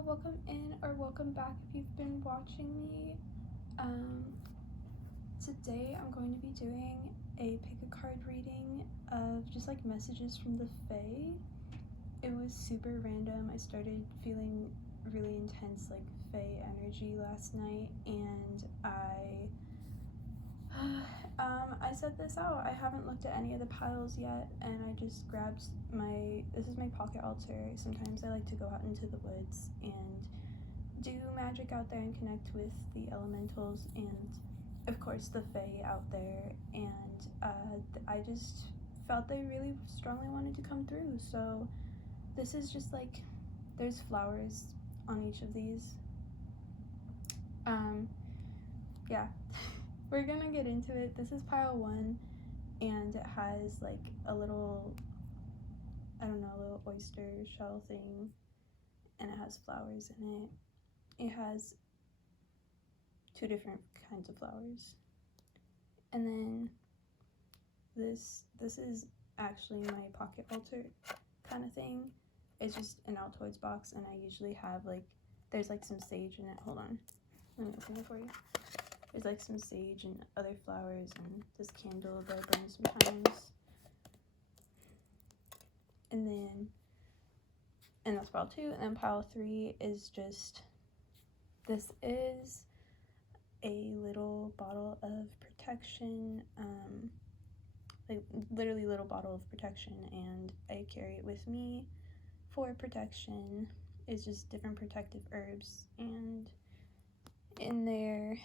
Hello, welcome in or welcome back if you've been watching me. Today I'm going to be doing a pick a card reading of just like messages from the Fae. It was super random. I started feeling really intense like Fae energy last night, and I set this out. I haven't looked at any of the piles yet, and I just grabbed this is my pocket altar. Sometimes I like to go out into the woods and do magic out there and connect with the elementals and of course the Fae out there, and I just felt they really strongly wanted to come through. So this is just like, there's flowers on each of these. Yeah. We're gonna get into it. This is pile 1, and it has like a little, I don't know, a little oyster shell thing, and it has flowers in it. It has 2 different kinds of flowers. And then this is actually my pocket altar kind of thing. It's just an Altoids box, and I usually have like, there's like some sage in it. Hold on, let me open it for you. There's like some sage and other flowers, and this candle that I burn sometimes. And that's pile 2. And then pile 3 is just, this is a little bottle of protection, like literally little bottle of protection, and I carry it with me for protection. It's just different protective herbs and in there,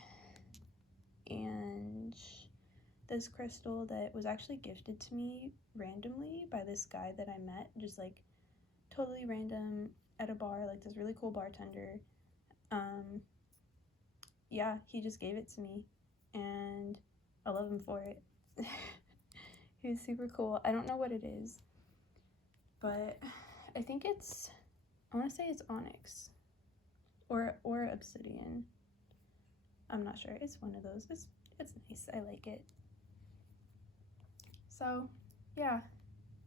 and this crystal that was actually gifted to me randomly by this guy that I met, just like totally random at a bar, like this really cool bartender. Yeah, he just gave it to me and I love him for it. He was super cool. I don't know what it is, but I think it's, I want to say it's onyx or obsidian. I'm not sure. It's one of those. It's nice. I like it. So yeah,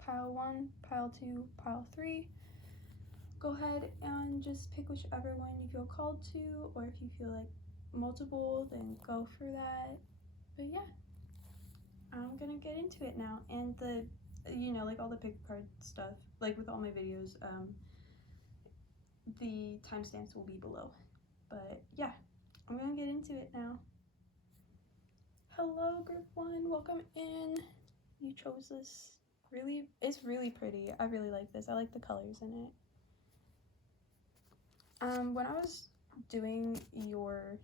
pile 1, pile 2, pile 3. Go ahead and just pick whichever one you feel called to, or if you feel like multiple, then go for that. But yeah, I'm gonna get into it now. And the, you know, like all the pick a card stuff, like with all my videos, the timestamps will be below. But yeah, I'm gonna get into it now. Hello group 1, welcome in. You chose this. Really, it's really pretty. I really like this. I like the colors in it. When I was doing your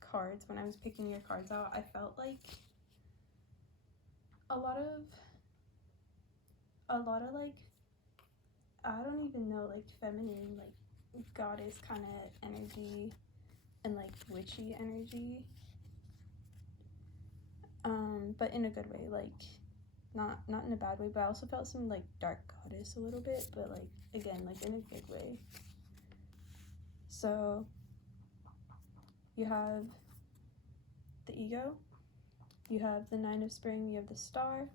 cards, when I was picking your cards out, I felt like a lot of like, I don't even know, like feminine, like goddess kind of energy and like witchy energy, but in a good way, like not in a bad way, but I also felt some like dark goddess a little bit, but like again, like in a good way. So you have the ego, you have the 9 of spring, you have the star.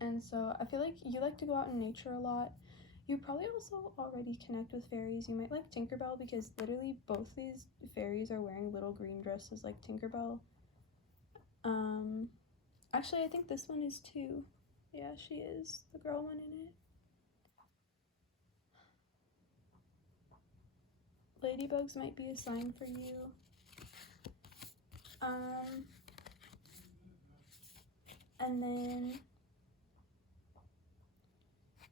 And so I feel like you like to go out in nature a lot. You probably also already connect with fairies. You might like Tinkerbell, because literally both these fairies are wearing little green dresses like Tinkerbell. Actually I think this one is too. Yeah, she is, the girl one in it. Ladybugs might be a sign for you. And then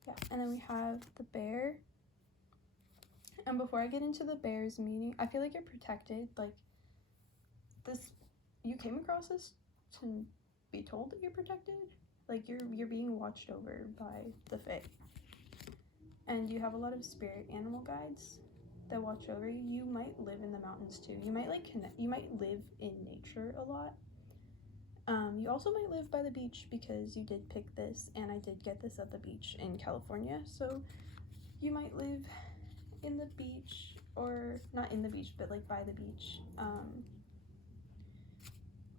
yeah, and then we have the bear. And before I get into the bear's meaning, I feel like you're protected. Like this, you came across this to be told that you're protected. Like you're being watched over by the Fae. And you have a lot of spirit animal guides that watch over you. You might live in the mountains too. You might like you might live in nature a lot. You also might live by the beach, because you did pick this, and I did get this at the beach in California. So you might live in the beach, or not in the beach, but like by the beach,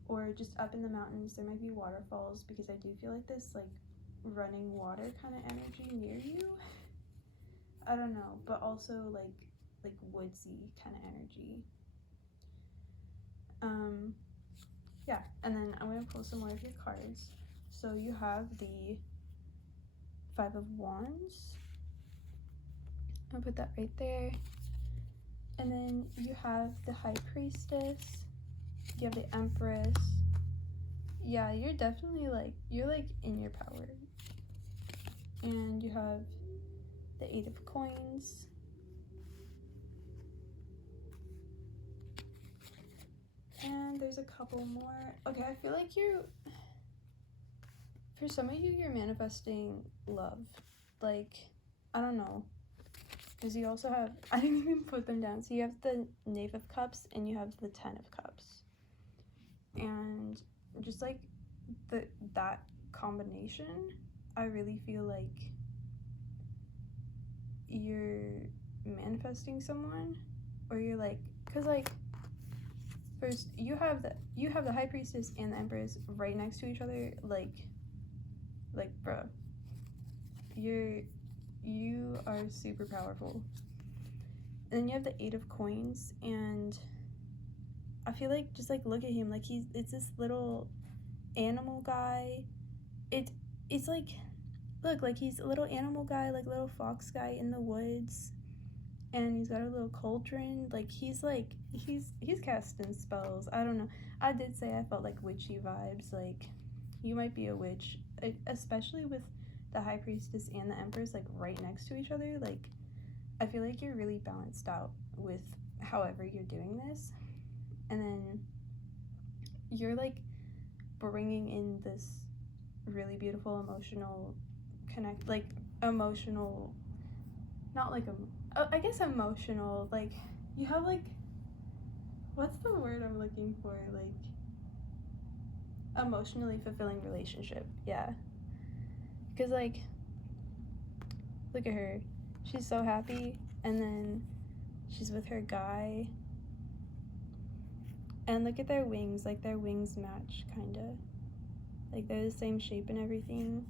or just up in the mountains. There might be waterfalls, because I do feel like this like running water kind of energy near you. I don't know, but also like woodsy kind of energy. Yeah, and then I'm gonna pull some more of your cards. So you have the Five of Wands. I'll put that right there. And then you have the High Priestess. You have the Empress. Yeah, you're definitely you're in your power. And you have the Eight of Coins. And there's a couple more. Okay, I feel like for some of you, you're manifesting love. Like, I don't know. Because you also have, I didn't even put them down. So you have the Knave of Cups and you have the Ten of Cups. And just like that combination, I really feel like you're manifesting someone, or you're like, because like first you have the High Priestess and the Empress right next to each other, like bruh, you are super powerful. And then you have the Eight of Coins, and I feel like just like look at him, like it's this little animal guy. It's like, look, like he's a little animal guy, like little fox guy in the woods, and he's got a little cauldron. Like he's casting spells. I don't know. I did say I felt like witchy vibes. Like you might be a witch, especially with the High Priestess and the Empress like right next to each other. Like I feel like you're really balanced out with however you're doing this, and then you're like bringing in this really beautiful emotional emotional, not like I guess emotional, like you have like, what's the word I'm looking for, like emotionally fulfilling relationship. Yeah, because like look at her, she's so happy, and then she's with her guy, and look at their wings, like their wings match kind of, like they're the same shape and everything.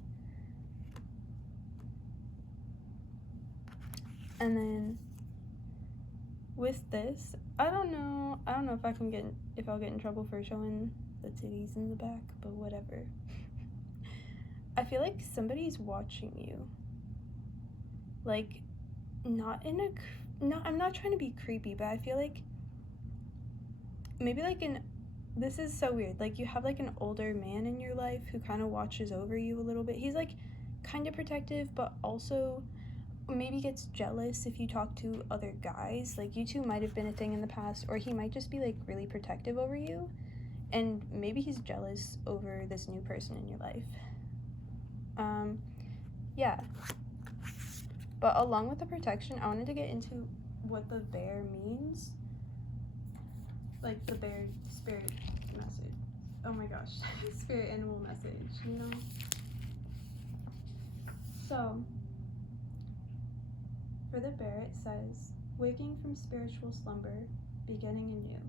And then with this, I don't know if I'll get in trouble for showing the titties in the back, but whatever. I feel like somebody's watching you. Like, I'm not trying to be creepy, but I feel like maybe this is so weird. Like you have like an older man in your life who kind of watches over you a little bit. He's like kind of protective, but also maybe gets jealous if you talk to other guys. Like you two might have been a thing in the past, or he might just be like really protective over you, and maybe he's jealous over this new person in your life. Yeah, but along with the protection, I wanted to get into what the bear means, like the bear spirit message. Oh my gosh, spirit animal message, you know. So for the bear, it says, waking from spiritual slumber, beginning anew.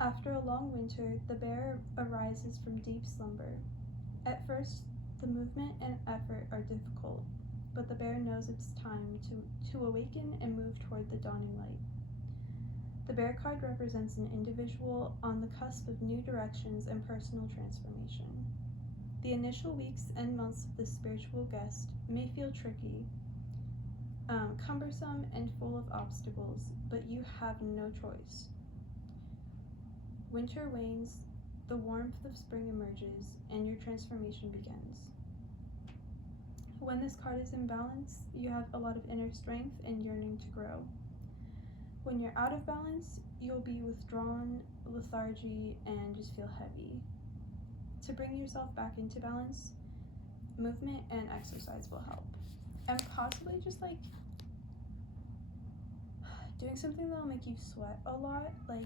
After a long winter, the bear arises from deep slumber. At first, the movement and effort are difficult, but the bear knows it's time to awaken and move toward the dawning light. The bear card represents an individual on the cusp of new directions and personal transformation. The initial weeks and months of the spiritual guest may feel tricky, cumbersome, and full of obstacles, but you have no choice. Winter wanes, the warmth of spring emerges, and your transformation begins. When this card is in balance, you have a lot of inner strength and yearning to grow. When you're out of balance, you'll be withdrawn, lethargy, and just feel heavy. To bring yourself back into balance, movement and exercise will help. And possibly just like doing something that'll make you sweat a lot. Like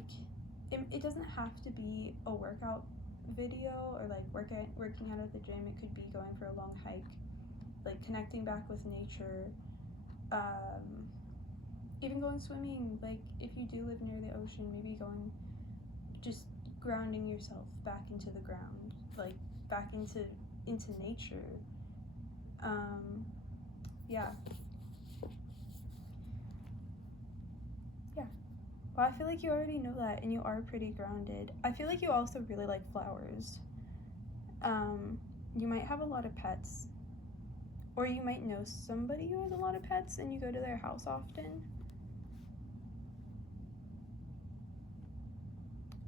it doesn't have to be a workout video or like working out at the gym. It could be going for a long hike, like connecting back with nature, even going swimming. Like if you do live near the ocean, maybe just grounding yourself back into the ground, like back into nature. Yeah. Well, I feel like you already know that, and you are pretty grounded. I feel like you also really like flowers. You might have a lot of pets, or you might know somebody who has a lot of pets and you go to their house often.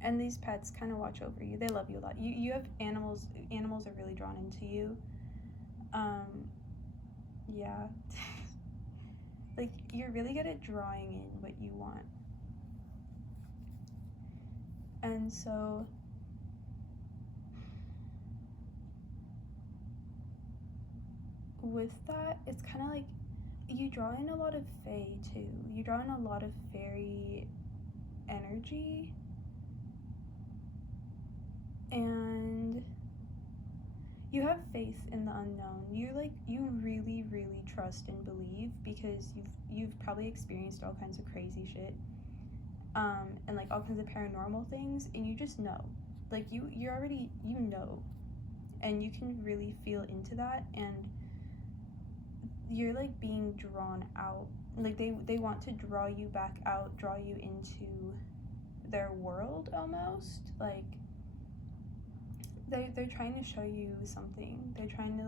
And these pets kind of watch over you. They love you a lot. You have animals. Animals are really drawn into you. Yeah. Like, you're really good at drawing in what you want. And so with that, it's kind of like you draw in a lot of Fae too. You draw in a lot of Faerie energy. And you have faith in the unknown. You really, really trust and believe because you've probably experienced all kinds of crazy shit. And like all kinds of paranormal things, and you just know. Like you're already, you know. And you can really feel into that, and you're like being drawn out. Like they want to draw you back out, draw you into their world almost. Like they're trying to show you something. They're trying to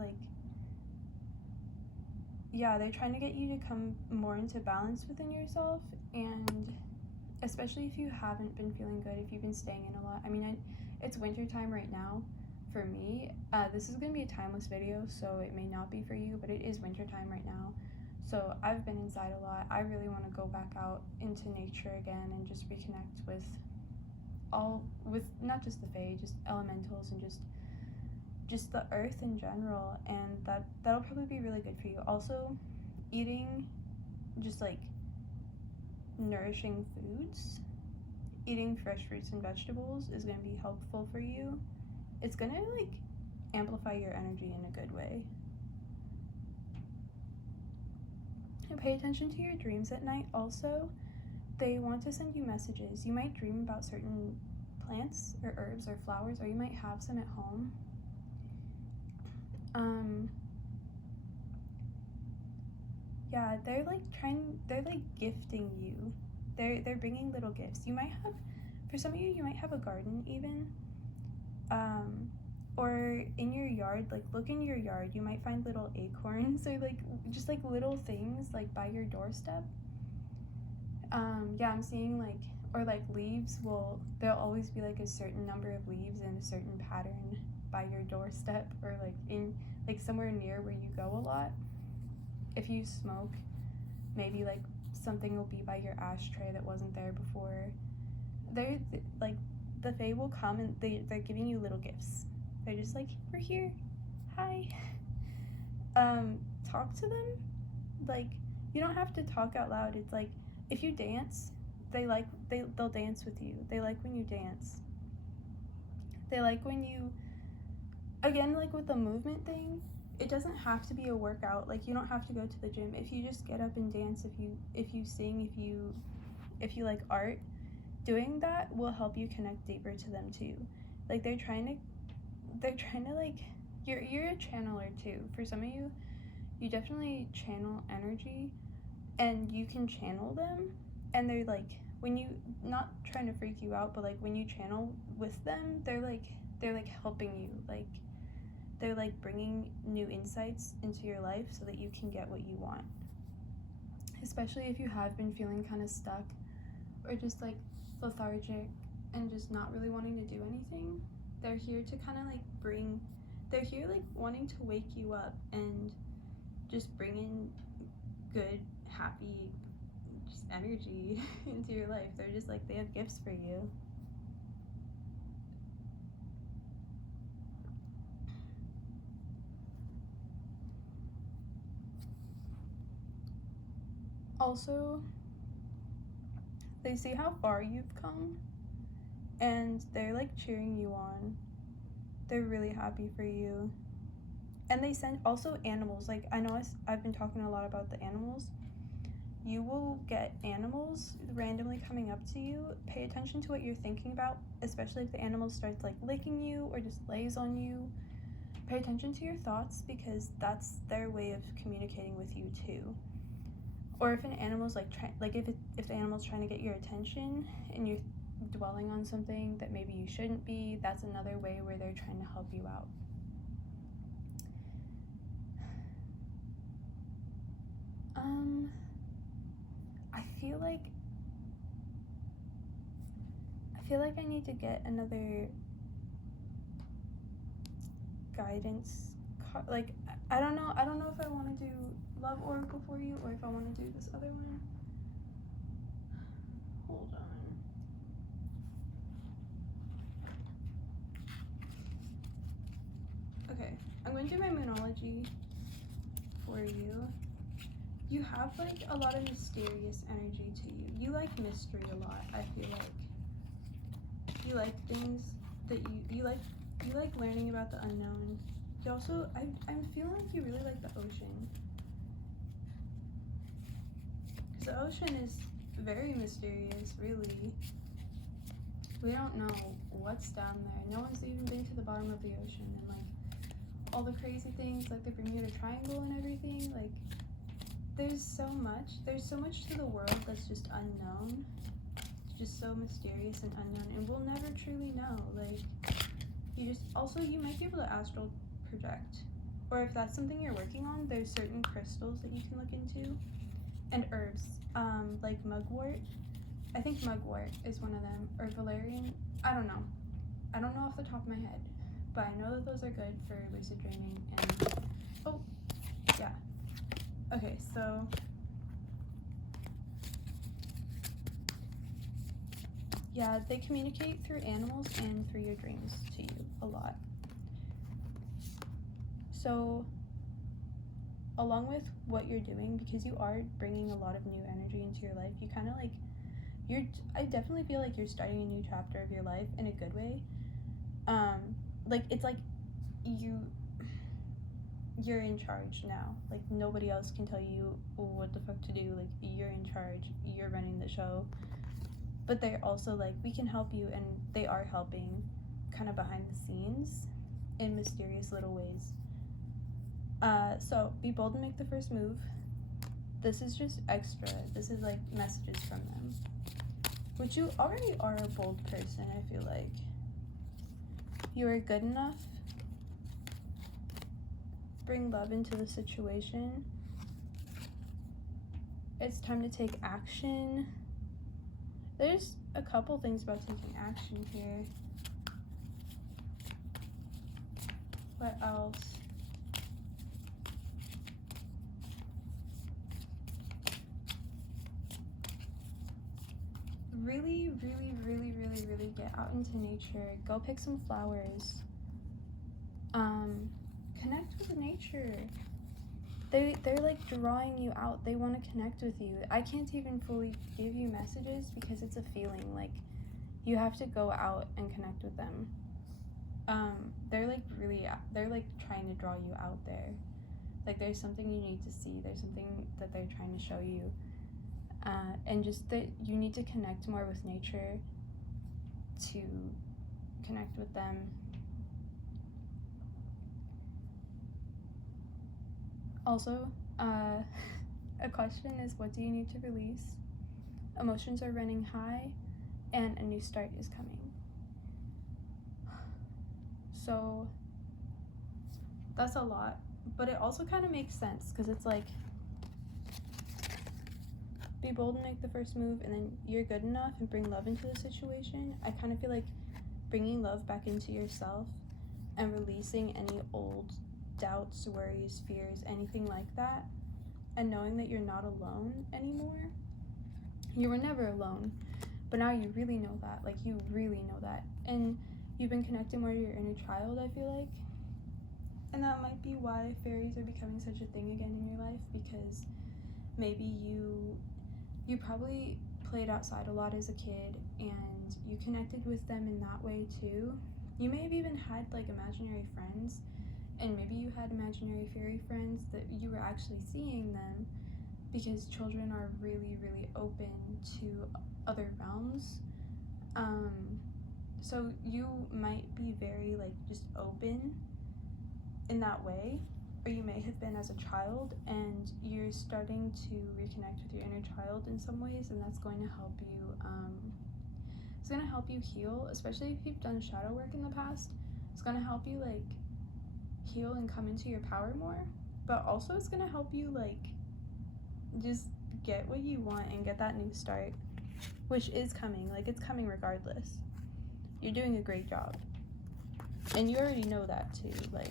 they're trying to get you to come more into balance within yourself. And especially if you haven't been feeling good, if you've been staying in a lot. I mean, it's winter time right now for me. This is gonna be a timeless video, so it may not be for you, but it is winter time right now. So I've been inside a lot. I really want to go back out into nature again and just reconnect with not just the Fae, just elementals and just the earth in general. And that'll probably be really good for you. Also, eating just like nourishing foods, eating fresh fruits and vegetables is going to be helpful for you. It's going to like amplify your energy in a good way. And pay attention to your dreams at night also. They want to send you messages. You might dream about certain plants or herbs or flowers, or you might have some at home. Yeah, they're like gifting you. They're bringing little gifts. You might have, for some of you might have a garden even. Or in your yard, like look in your yard, you might find little acorns or like just like little things like by your doorstep. Yeah, I'm seeing like, or like leaves there'll always be like a certain number of leaves in a certain pattern by your doorstep, or like in like somewhere near where you go a lot. If you smoke, maybe like something will be by your ashtray that wasn't there before. They're like, the Fae will come and they're giving you little gifts. They're just like, we're here, hi. Talk to them. Like, you don't have to talk out loud. It's like, if you dance, they'll dance with you. They like when you dance. They like when you, again, like with the movement thing, it doesn't have to be a workout. Like, you don't have to go to the gym. If you just get up and dance, if you sing, if you like art, doing that will help you connect deeper to them too. Like they're trying to like, you're a channeler too. For some of you, you definitely channel energy, and you can channel them, and they're like, when you, not trying to freak you out, but like when you channel with them, they're like helping you. Like they're like bringing new insights into your life so that you can get what you want. Especially if you have been feeling kind of stuck or just like lethargic and just not really wanting to do anything. They're here to kind of like they're here like wanting to wake you up and just bring in good, happy just energy into your life. They're just like, they have gifts for you. Also, they see how far you've come, and they're like cheering you on. They're really happy for you. And they send also animals. Like, I know I've been talking a lot about the animals. You will get animals randomly coming up to you. Pay attention to what you're thinking about, especially if the animal starts like licking you or just lays on you. Pay attention to your thoughts, because that's their way of communicating with you too. or if an animal's like if the animal's trying to get your attention and you're dwelling on something that maybe you shouldn't be, that's another way where they're trying to help you out. I feel like I need to get another guidance like I don't know if I want to do Love Oracle for you or if I want to do this other one. Hold on. Okay, I'm going to do my Moonology for you. You have like a lot of mysterious energy to you. You like mystery a lot, I feel like. You like things that you like learning about the unknown. You also, I'm feeling like you really like the ocean. Because the ocean is very mysterious, really. We don't know what's down there. No one's even been to the bottom of the ocean, and like all the crazy things, like the Bermuda Triangle and everything, like there's so much to the world that's just unknown. It's just so mysterious and unknown, and we'll never truly know. Like, you might be able to astral project, or if that's something you're working on, there's certain crystals that you can look into, and herbs, like mugwort. I think mugwort is one of them, or valerian. I don't know off the top of my head, but I know that those are good for lucid dreaming. And oh yeah, okay, so yeah, they communicate through animals and through your dreams to you a lot. So along with what you're doing, because you are bringing a lot of new energy into your life, you kind of like I definitely feel like you're starting a new chapter of your life in a good way. Like it's like you're in charge now. Like nobody else can tell you what the fuck to do. Like you're in charge, you're running the show. But they're also like, we can help you, and they are helping kind of behind the scenes in mysterious little ways. So be bold and make the first move. This is just extra. This is like messages from them. Which you already are a bold person, I feel like. You are good enough. Bring love into the situation. It's time to take action. There's a couple things about taking action here. What else? Really, really, really, really, really get out into nature. Go pick some flowers. Connect with nature. They're like drawing you out. They want to connect with you. I can't even fully give you messages because it's a feeling. Like you have to go out and connect with them. They're like trying to draw you out there. Like there's something you need to see. There's something that they're trying to show you. And just that you need to connect more with nature to connect with them. Also, a question is, what do you need to release? Emotions are running high, and a new start is coming. So that's a lot, but it also kind of makes sense because it's like, be bold and make the first move, and then you're good enough and bring love into the situation. I kind of feel like bringing love back into yourself and releasing any old doubts, worries, fears, anything like that, and knowing that you're not alone anymore. You were never alone, but now you really know that. Like, you really know that. And you've been connecting more to your inner child, I feel like. And that might be why fairies are becoming such a thing again in your life, because maybe you probably played outside a lot as a kid and you connected with them in that way too. You may have even had like imaginary friends, and maybe you had imaginary fairy friends that you were actually seeing them, because children are really, really open to other realms. So you might be very like just open in that way, or you may have been as a child, and you're starting to reconnect with your inner child in some ways, and that's going to help you it's going to help you heal, especially if you've done shadow work in the past. It's going to help you like heal and come into your power more, but also it's going to help you like just get what you want and get that new start, which is coming. Like, it's coming regardless. You're doing a great job, and you already know that too. Like,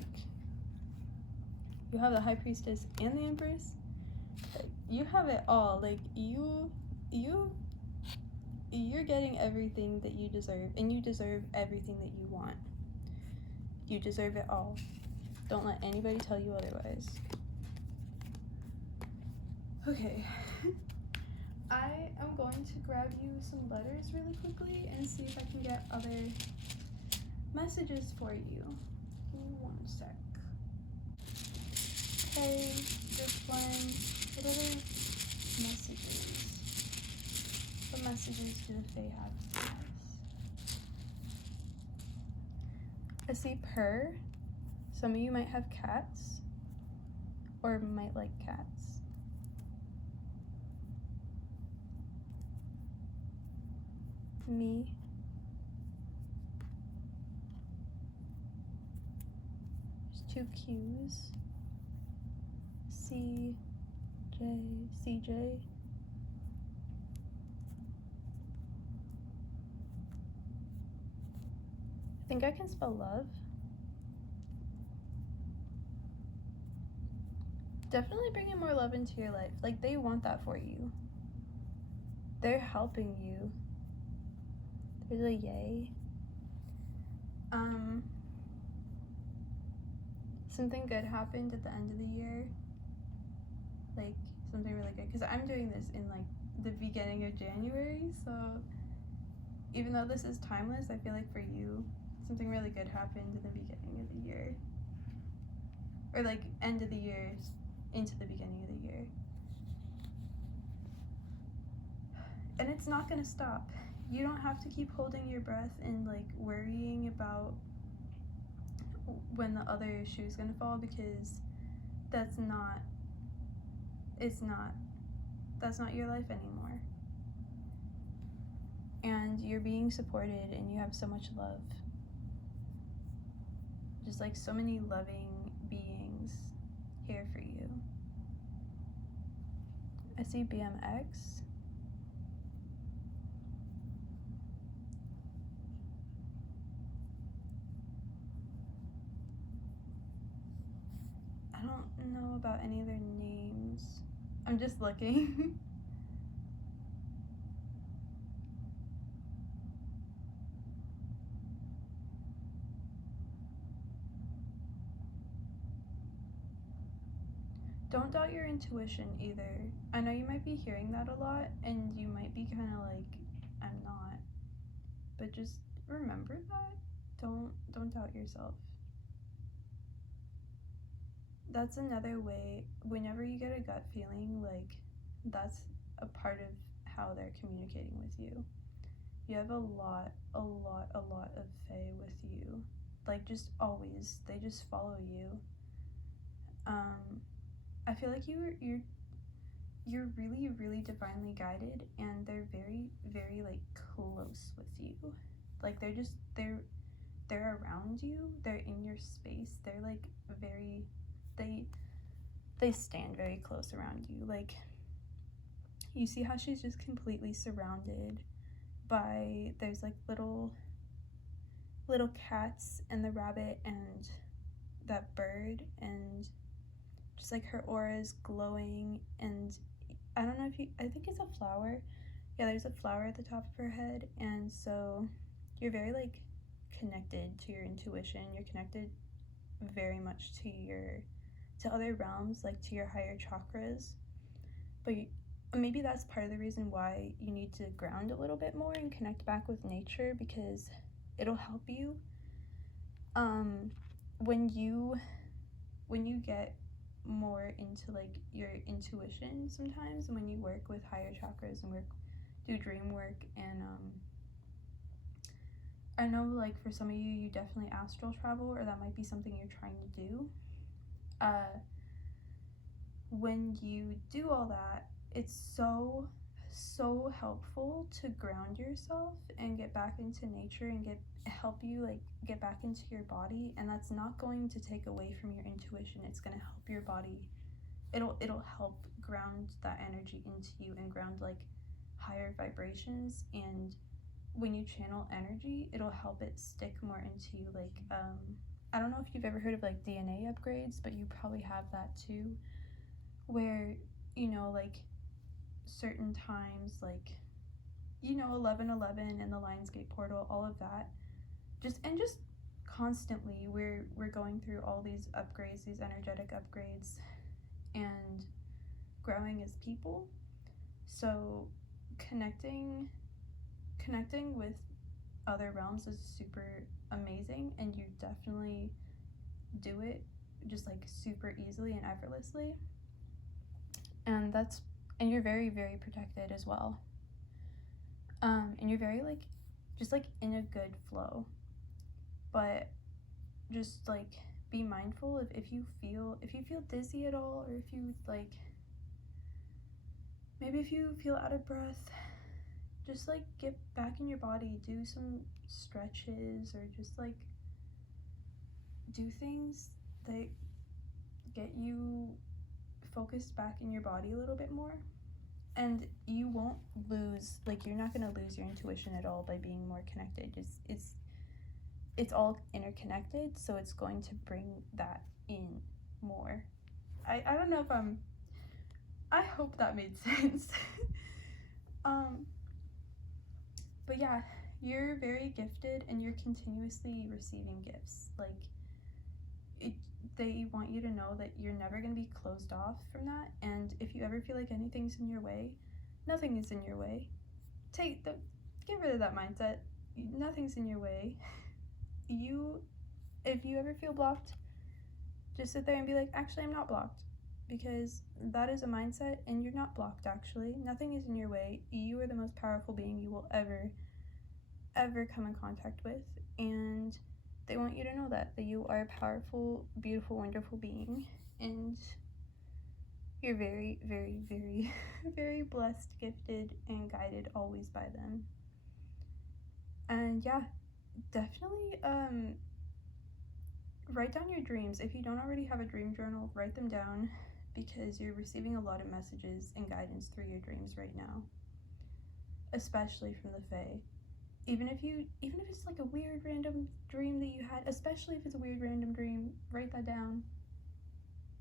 you have the High Priestess and the Empress. Like, you have it all. Like, you're getting everything that you deserve, and you deserve everything that you want. You deserve it all. Don't let anybody tell you otherwise. Okay. I am going to grab you some letters really quickly and see if I can get other messages for you. One sec. Okay, this one. What other messages? What messages do the Fae have for us? I see purr. Some of you might have cats, or might like cats. Me. There's 2 Q's. CJ. I think I can spell love. Definitely bringing more love into your life. Like, they want that for you. They're helping you. There's a yay. Something good happened at the end of the year. Like, something really good. Because I'm doing this in, like, the beginning of January. So, even though this is timeless, I feel like for you, something really good happened in the beginning of the year. Or, like, end of the year into the beginning of the year. And it's not going to stop. You don't have to keep holding your breath and, like, worrying about when the other shoe is going to fall, because that's not your life anymore. And you're being supported, and you have so much love. Just like so many loving beings here for you. I see BMX. I don't know about any of their names. I'm just looking. Don't doubt your intuition either. I know you might be hearing that a lot, and you might be kind of like, I'm not. But just remember that. Don't doubt yourself. That's another way, whenever you get a gut feeling, like, that's a part of how they're communicating with you. You have a lot of Fae with you. Like, just always, they just follow you. I feel like you're really divinely guided, and they're very like close with you. Like, they're around you, they're in your space, they're like they stand very close around you. Like, you see how she's just completely surrounded by, there's like little cats and the rabbit and that bird, and just like her aura is glowing. And I don't know if I think it's a flower. Yeah, there's a flower at the top of her head, and so you're very like connected to your intuition. You're connected very much to other realms, like to your higher chakras. But maybe that's part of the reason why you need to ground a little bit more and connect back with nature, because it'll help you when you get more into like your intuition sometimes, and when you work with higher chakras and do dream work. And I know, like, for some of you definitely astral travel, or that might be something you're trying to do. when you do all that, it's so helpful to ground yourself and get back into nature and help you like get back into your body. And that's not going to take away from your intuition. It's going to help your body. It'll help ground that energy into you and ground like higher vibrations. And when you channel energy, it'll help it stick more into you. Like I don't know if you've ever heard of like DNA upgrades, but you probably have that too, where, you know, like certain times, like, you know, 11:11 and the Lionsgate portal, all of that, just constantly we're going through all these upgrades, these energetic upgrades, and growing as people. So connecting with other realms is super amazing, and you definitely do it just like super easily and effortlessly. And you're very, very protected as well. And you're very like just like in a good flow. But just like be mindful if you feel dizzy at all, or if you like maybe if you feel out of breath, just like get back in your body, do some stretches, or just like do things that get you focused back in your body a little bit more. And you won't lose, like you're not going to lose your intuition at all by being more connected. It's all interconnected, so it's going to bring that in more. I don't know if I hope that made sense. But yeah, you're very gifted and you're continuously receiving gifts. Like they want you to know that you're never going to be closed off from that. And if you ever feel like anything's in your way, nothing is in your way. Get rid of that mindset. Nothing's in your way. If you ever feel blocked, just sit there and be like, actually, I'm not blocked, because that is a mindset and you're not blocked. Actually, nothing is in your way. You are the most powerful being you will ever come in contact with, and they want you to know that you are a powerful, beautiful, wonderful being, and you're very, very, very, very blessed, gifted, and guided always by them. And yeah, definitely write down your dreams. If you don't already have a dream journal, write them down, because you're receiving a lot of messages and guidance through your dreams right now, especially from the Fae. Even if it's like a weird random dream that you had, especially if it's a weird random dream, write that down.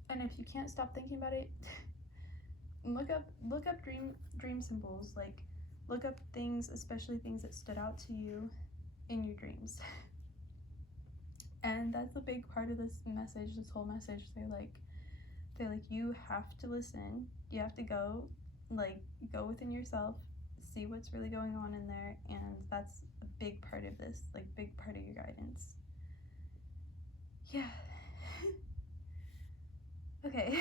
And if you can't stop thinking about it, look up dream symbols. Like look up things, especially things that stood out to you in your dreams. And that's a big part of this whole message. They're like you have to listen. You have to go within yourself, see what's really going on in there, and that's a big part of this, like big part of your guidance. Yeah. Okay.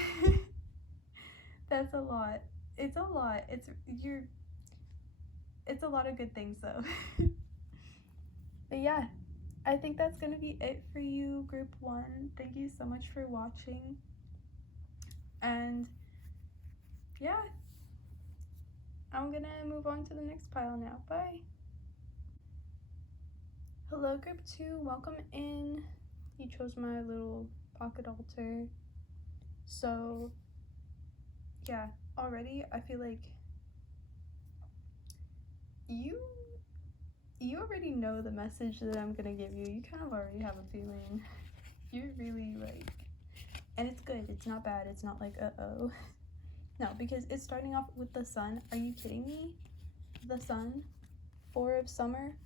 That's a lot. It's a lot. It's a lot of good things though. But yeah, I think that's gonna be it for you, group 1. Thank you so much for watching. And yeah, I'm gonna move on to the next pile now. Bye. Hello, group 2. Welcome in. You chose my little pocket altar. So yeah, already I feel like you already know the message that I'm gonna give you. You kind of already have a feeling. You're really like, and it's good. It's not bad. It's not like uh-oh. No, because it's starting off with the sun. Are you kidding me? The sun, 4 of summer,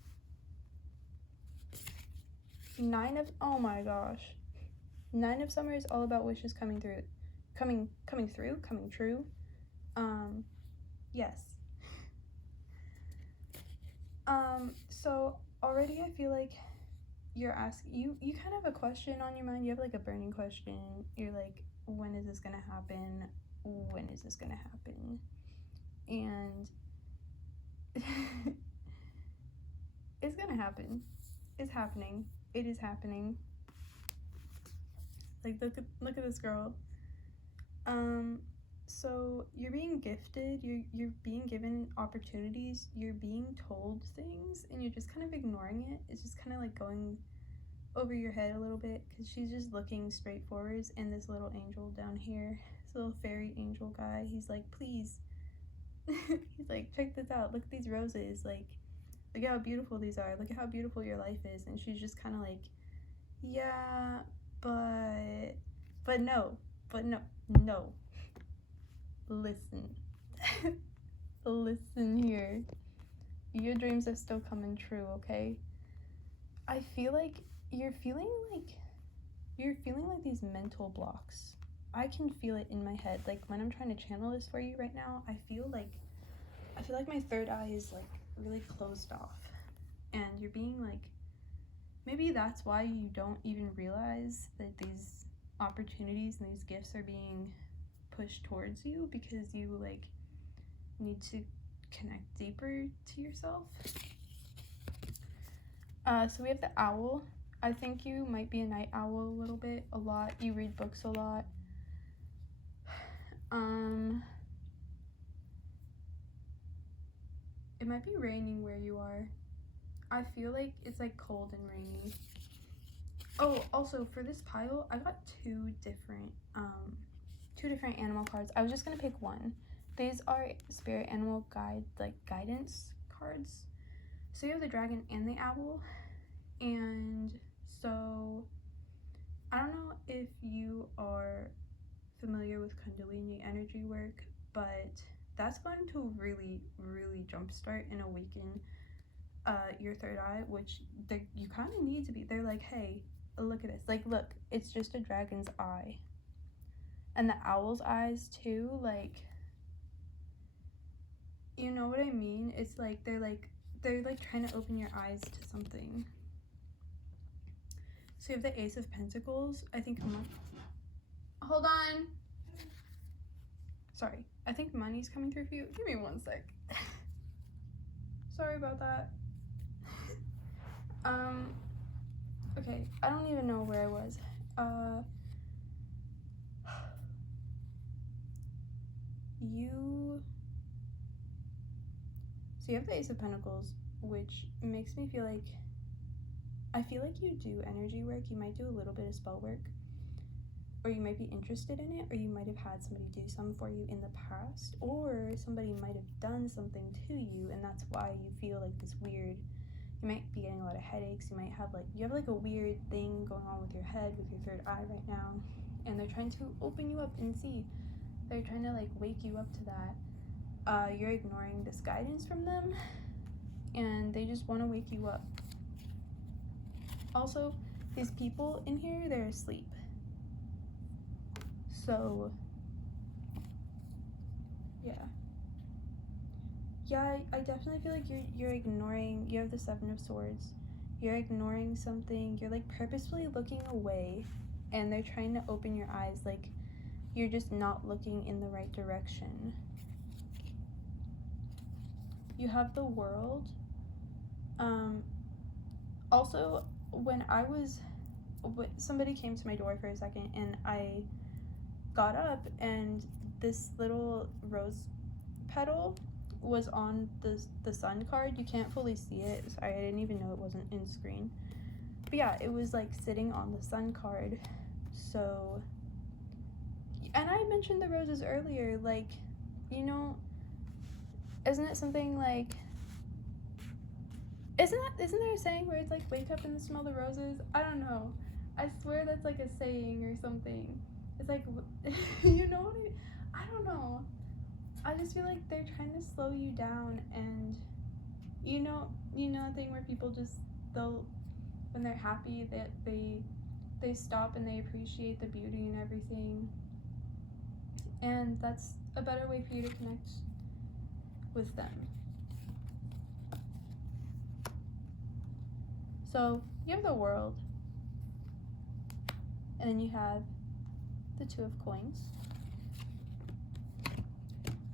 9 of, oh my gosh, 9 of summer is all about wishes coming true. Yes. So already I feel like you're asking, you kind of have a question on your mind. You have like a burning question. You're like, when is this gonna happen? When is this gonna happen? And it's gonna happen. It's happening. It is happening. Like, look at this girl. So you're being gifted, you're being given opportunities, you're being told things, and you're just kind of ignoring it. It's just kind of like going over your head a little bit, because she's just looking straight forwards, and this little angel down here, this little fairy angel guy, he's like, please. He's like, check this out, look at these roses, like, look at how beautiful these are, look at how beautiful your life is. And she's just kind of like, yeah, but no, listen. Listen here, your dreams are still coming true, okay? I feel like you're feeling like these mental blocks. I can feel it in my head. Like, when I'm trying to channel this for you right now, I feel like my third eye is like really closed off, and you're being like, maybe that's why you don't even realize that these opportunities and these gifts are being pushed towards you, because you like need to connect deeper to yourself. So we have the owl. I think you might be a night owl a little bit, a lot. You read books a lot. It might be raining where you are. I feel like it's like cold and rainy. Oh, also for this pile, I got two different animal cards. I was just gonna pick one. These are spirit animal guidance cards. So you have the dragon and the owl, and so I don't know if you are familiar with Kundalini energy work, but that's going to really, really jumpstart and awaken your third eye, which you kind of need to be. They're like, hey, look at this. Like, look, it's just a dragon's eye. And the owl's eyes too, like, you know what I mean? It's like they're trying to open your eyes to something. So you have the Ace of Pentacles. I think hold on. Sorry. I think money's coming through for you. Give me one sec. Sorry about that. Okay, I don't even know where I was. So you have the Ace of Pentacles, which makes me feel like, I feel like you do energy work. You might do a little bit of spell work, or you might be interested in it, or you might have had somebody do some for you in the past, or somebody might have done something to you, and that's why you feel like this weird, you might be getting a lot of headaches, you might have you have like a weird thing going on with your head, with your third eye right now, and they're trying to open you up and see. They're trying to like wake you up to that. You're ignoring this guidance from them, and they just want to wake you up. Also, these people in here, they're asleep. So, yeah. Yeah, I definitely feel like you're ignoring, you have the Seven of Swords. You're ignoring something, you're like purposefully looking away, and they're trying to open your eyes, like you're just not looking in the right direction. You have the World. Also, when somebody came to my door for a second, and I got up, and this little rose petal was on the sun card. You can't fully see it. Sorry, I didn't even know it wasn't in screen. But yeah, it was like sitting on the sun card. So, and I mentioned the roses earlier, like, you know, isn't it something like, isn't there a saying where it's like, wake up and smell the roses? I don't know. I swear that's like a saying or something. It's like, you know what I don't know. I just feel like they're trying to slow you down, and you know a thing where people just, when they're happy, that they stop and they appreciate the beauty and everything. And that's a better way for you to connect with them. So you have the World, and then you have the Two of Coins.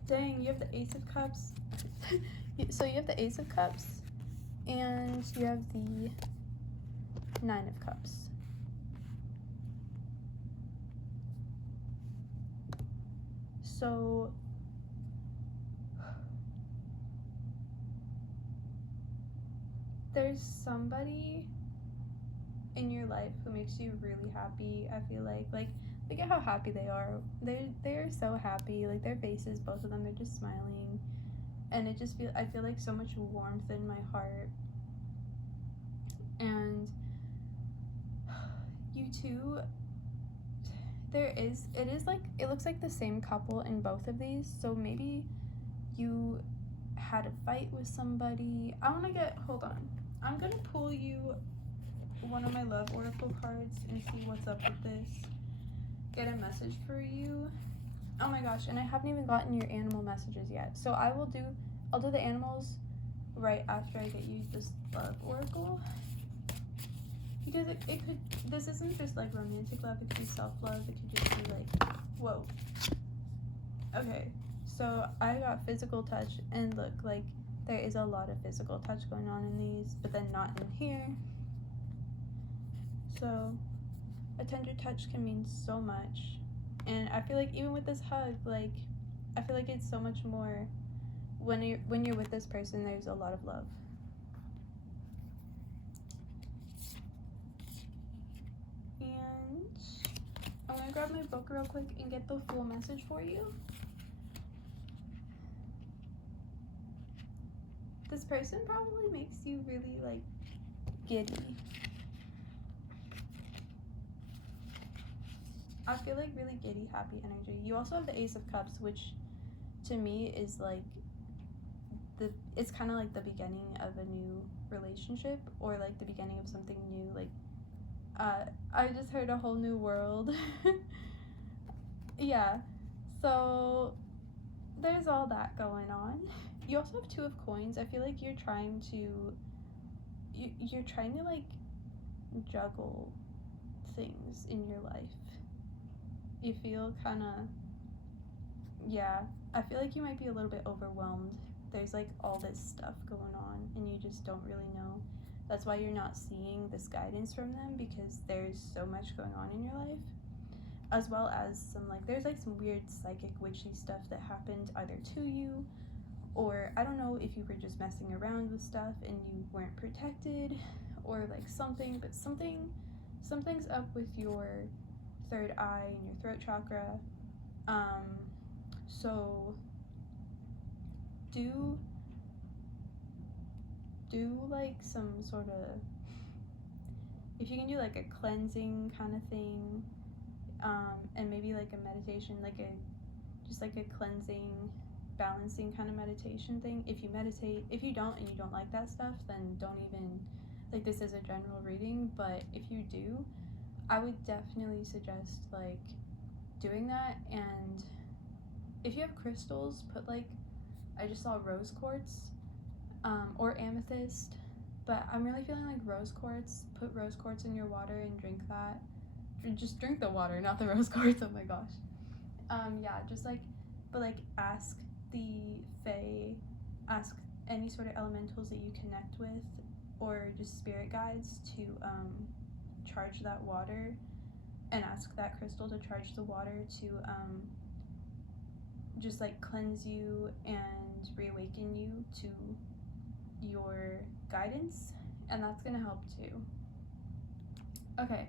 Dang, you have the Ace of Cups. So you have the Ace of Cups, and you have the Nine of Cups. So there's somebody in your life who makes you really happy. I feel like look at how happy they are. They're so happy. Like their faces, both of them, they're just smiling, and I feel like so much warmth in my heart. And you two, it looks like the same couple in both of these. So maybe you had a fight with somebody. Hold on. I'm gonna pull you one of my love oracle cards and see what's up with this. Get a message for you. Oh my gosh, and I haven't even gotten your animal messages yet. So I'll do the animals right after I get you this love oracle. Because this isn't just like romantic love, it could be self-love, it could just be like, whoa. Okay, so I got physical touch, and look, like, there is a lot of physical touch going on in these, but then not in here. So, a tender touch can mean so much. And I feel like even with this hug, like, I feel like it's so much more. When you're with this person, there's a lot of love. And I'm gonna grab my book real quick and get the full message for you. This person probably makes you really, like, giddy. I feel like really giddy, happy energy. You also have the Ace of Cups, which to me is like it's kind of like the beginning of a new relationship, or like the beginning of something new. Like I just heard a whole new world. Yeah, so there's all that going on. You also have Two of Coins. I feel like you're trying to like juggle things in your life. You feel kind of, yeah, I feel like you might be a little bit overwhelmed. There's like all this stuff going on and you just don't really know. That's why you're not seeing this guidance from them, because there's so much going on in your life, as well as there's like some weird psychic witchy stuff that happened either to you, or I don't know if you were just messing around with stuff and you weren't protected, or like something, but something's up with your third eye and your throat chakra. So do like some sort of, if you can do like a cleansing kind of thing, and maybe like a meditation, like a cleansing, balancing kind of meditation thing. If you meditate, if you don't and you don't like that stuff, then don't even, like, this is a general reading, but if you do, I would definitely suggest like doing that. And if you have crystals, put like, I just saw rose quartz, or amethyst, but I'm really feeling like rose quartz. Put rose quartz in your water and drink that. Just drink the water, not the rose quartz. Oh my gosh. Yeah, just like, but like ask the Fae, ask any sort of elementals that you connect with, or just spirit guides to charge that water, and ask that crystal to charge the water to just like cleanse you and reawaken you to your guidance, and that's gonna help too. Okay,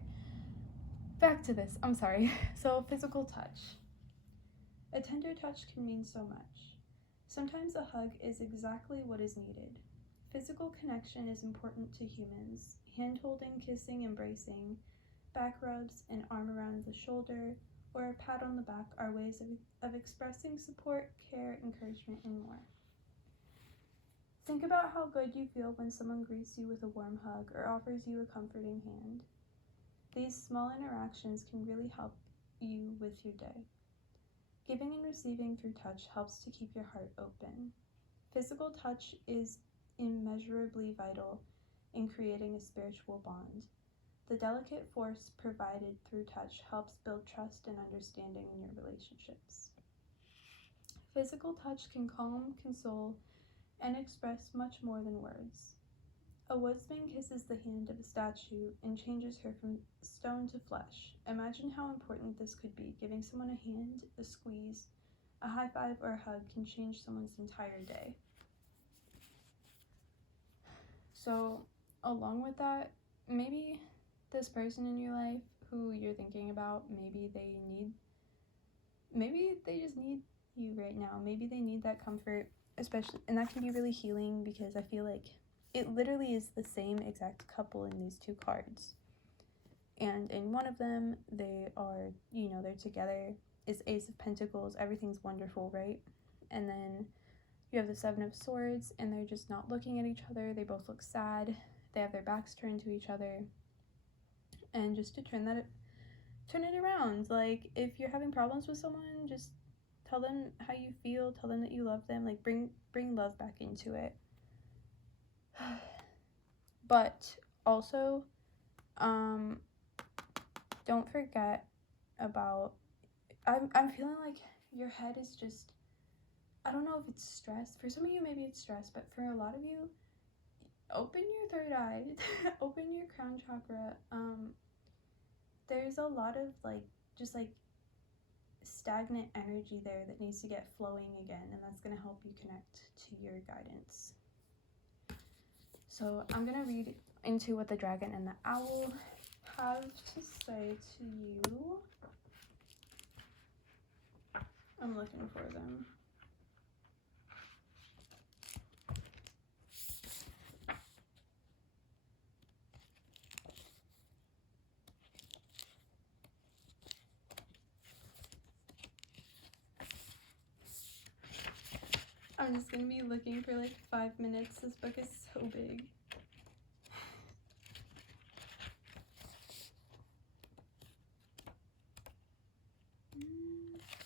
back to this. I'm sorry. So physical touch. A tender touch can mean so much. Sometimes a hug is exactly what is needed. Physical connection is important to humans. Hand-holding, kissing, embracing, back rubs, an arm around the shoulder, or a pat on the back are ways of expressing support, care, encouragement, and more. Think about how good you feel when someone greets you with a warm hug or offers you a comforting hand. These small interactions can really help you with your day. Giving and receiving through touch helps to keep your heart open. Physical touch is immeasurably vital in creating a spiritual bond. The delicate force provided through touch helps build trust and understanding in your relationships. Physical touch can calm, console, and express much more than words. A woodsman kisses the hand of a statue and changes her from stone to flesh. Imagine how important this could be, giving someone a hand, a squeeze, A high five or a hug can change someone's entire day. So along with that, maybe this person in your life who you're thinking about, maybe they just need you right now. Maybe they need that comfort, especially, and that can be really healing, because I feel like it literally is the same exact couple in these two cards. And in one of them, they are, they're together. It's Ace of Pentacles. Everything's wonderful, right? And then you have the Seven of Swords, and they're just not looking at each other. They both look sad. They have their backs turned to each other. And just to turn it around. Like, if you're having problems with someone, just tell them how you feel. Tell them that you love them. Like, bring love back into it. But also, don't forget about, I'm feeling like your head is just, I don't know if it's stress. For some of you, maybe it's stress, but for a lot of you, open your third eye, open your crown chakra. There's a lot of just stagnant energy there that needs to get flowing again, and that's going to help you connect to your guidance. So I'm going to read into what the dragon and the owl have to say to you. I'm looking for them. I'm just going to be looking for 5 minutes. This book is so big.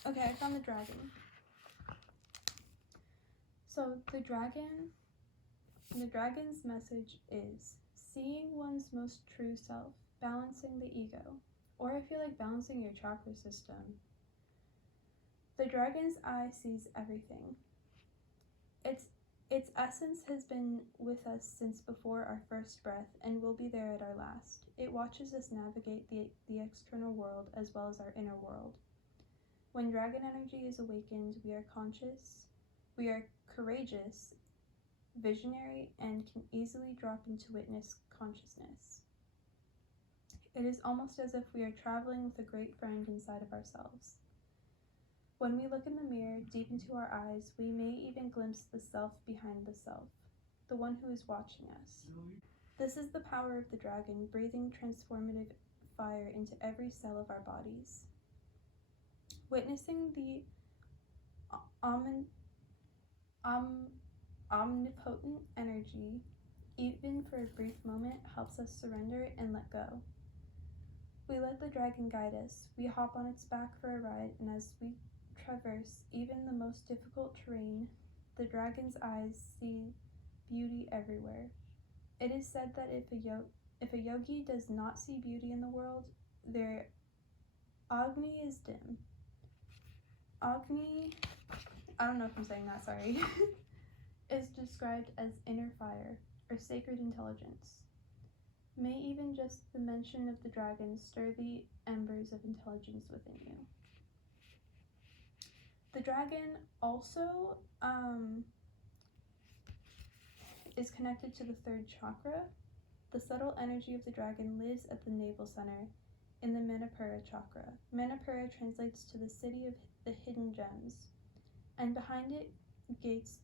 Okay, I found the dragon. So the dragon's message is seeing one's most true self, balancing the ego, or I feel like balancing your chakra system. The dragon's eye sees everything. Its essence has been with us since before our first breath and will be there at our last. It watches us navigate the external world as well as our inner world. When dragon energy is awakened, we are conscious, we are courageous, visionary, and can easily drop into witness consciousness. It is almost as if we are traveling with a great friend inside of ourselves. When we look in the mirror, deep into our eyes, we may even glimpse the self behind the self, the one who is watching us. This is the power of the dragon, breathing transformative fire into every cell of our bodies. Witnessing the omnipotent energy, even for a brief moment, helps us surrender and let go. We let the dragon guide us. We hop on its back for a ride, and as we traverse even the most difficult terrain, the dragon's eyes see beauty everywhere. It is said that if a yogi does not see beauty in the world, their Agni is dim. Agni, I don't know if I'm saying that, sorry, is described as inner fire or sacred intelligence. May even just the mention of the dragon stir the embers of intelligence within you. The dragon also is connected to the third chakra. The subtle energy of the dragon lives at the navel center in the Manipura chakra. Manipura translates to the city of the hidden gems, and behind its gates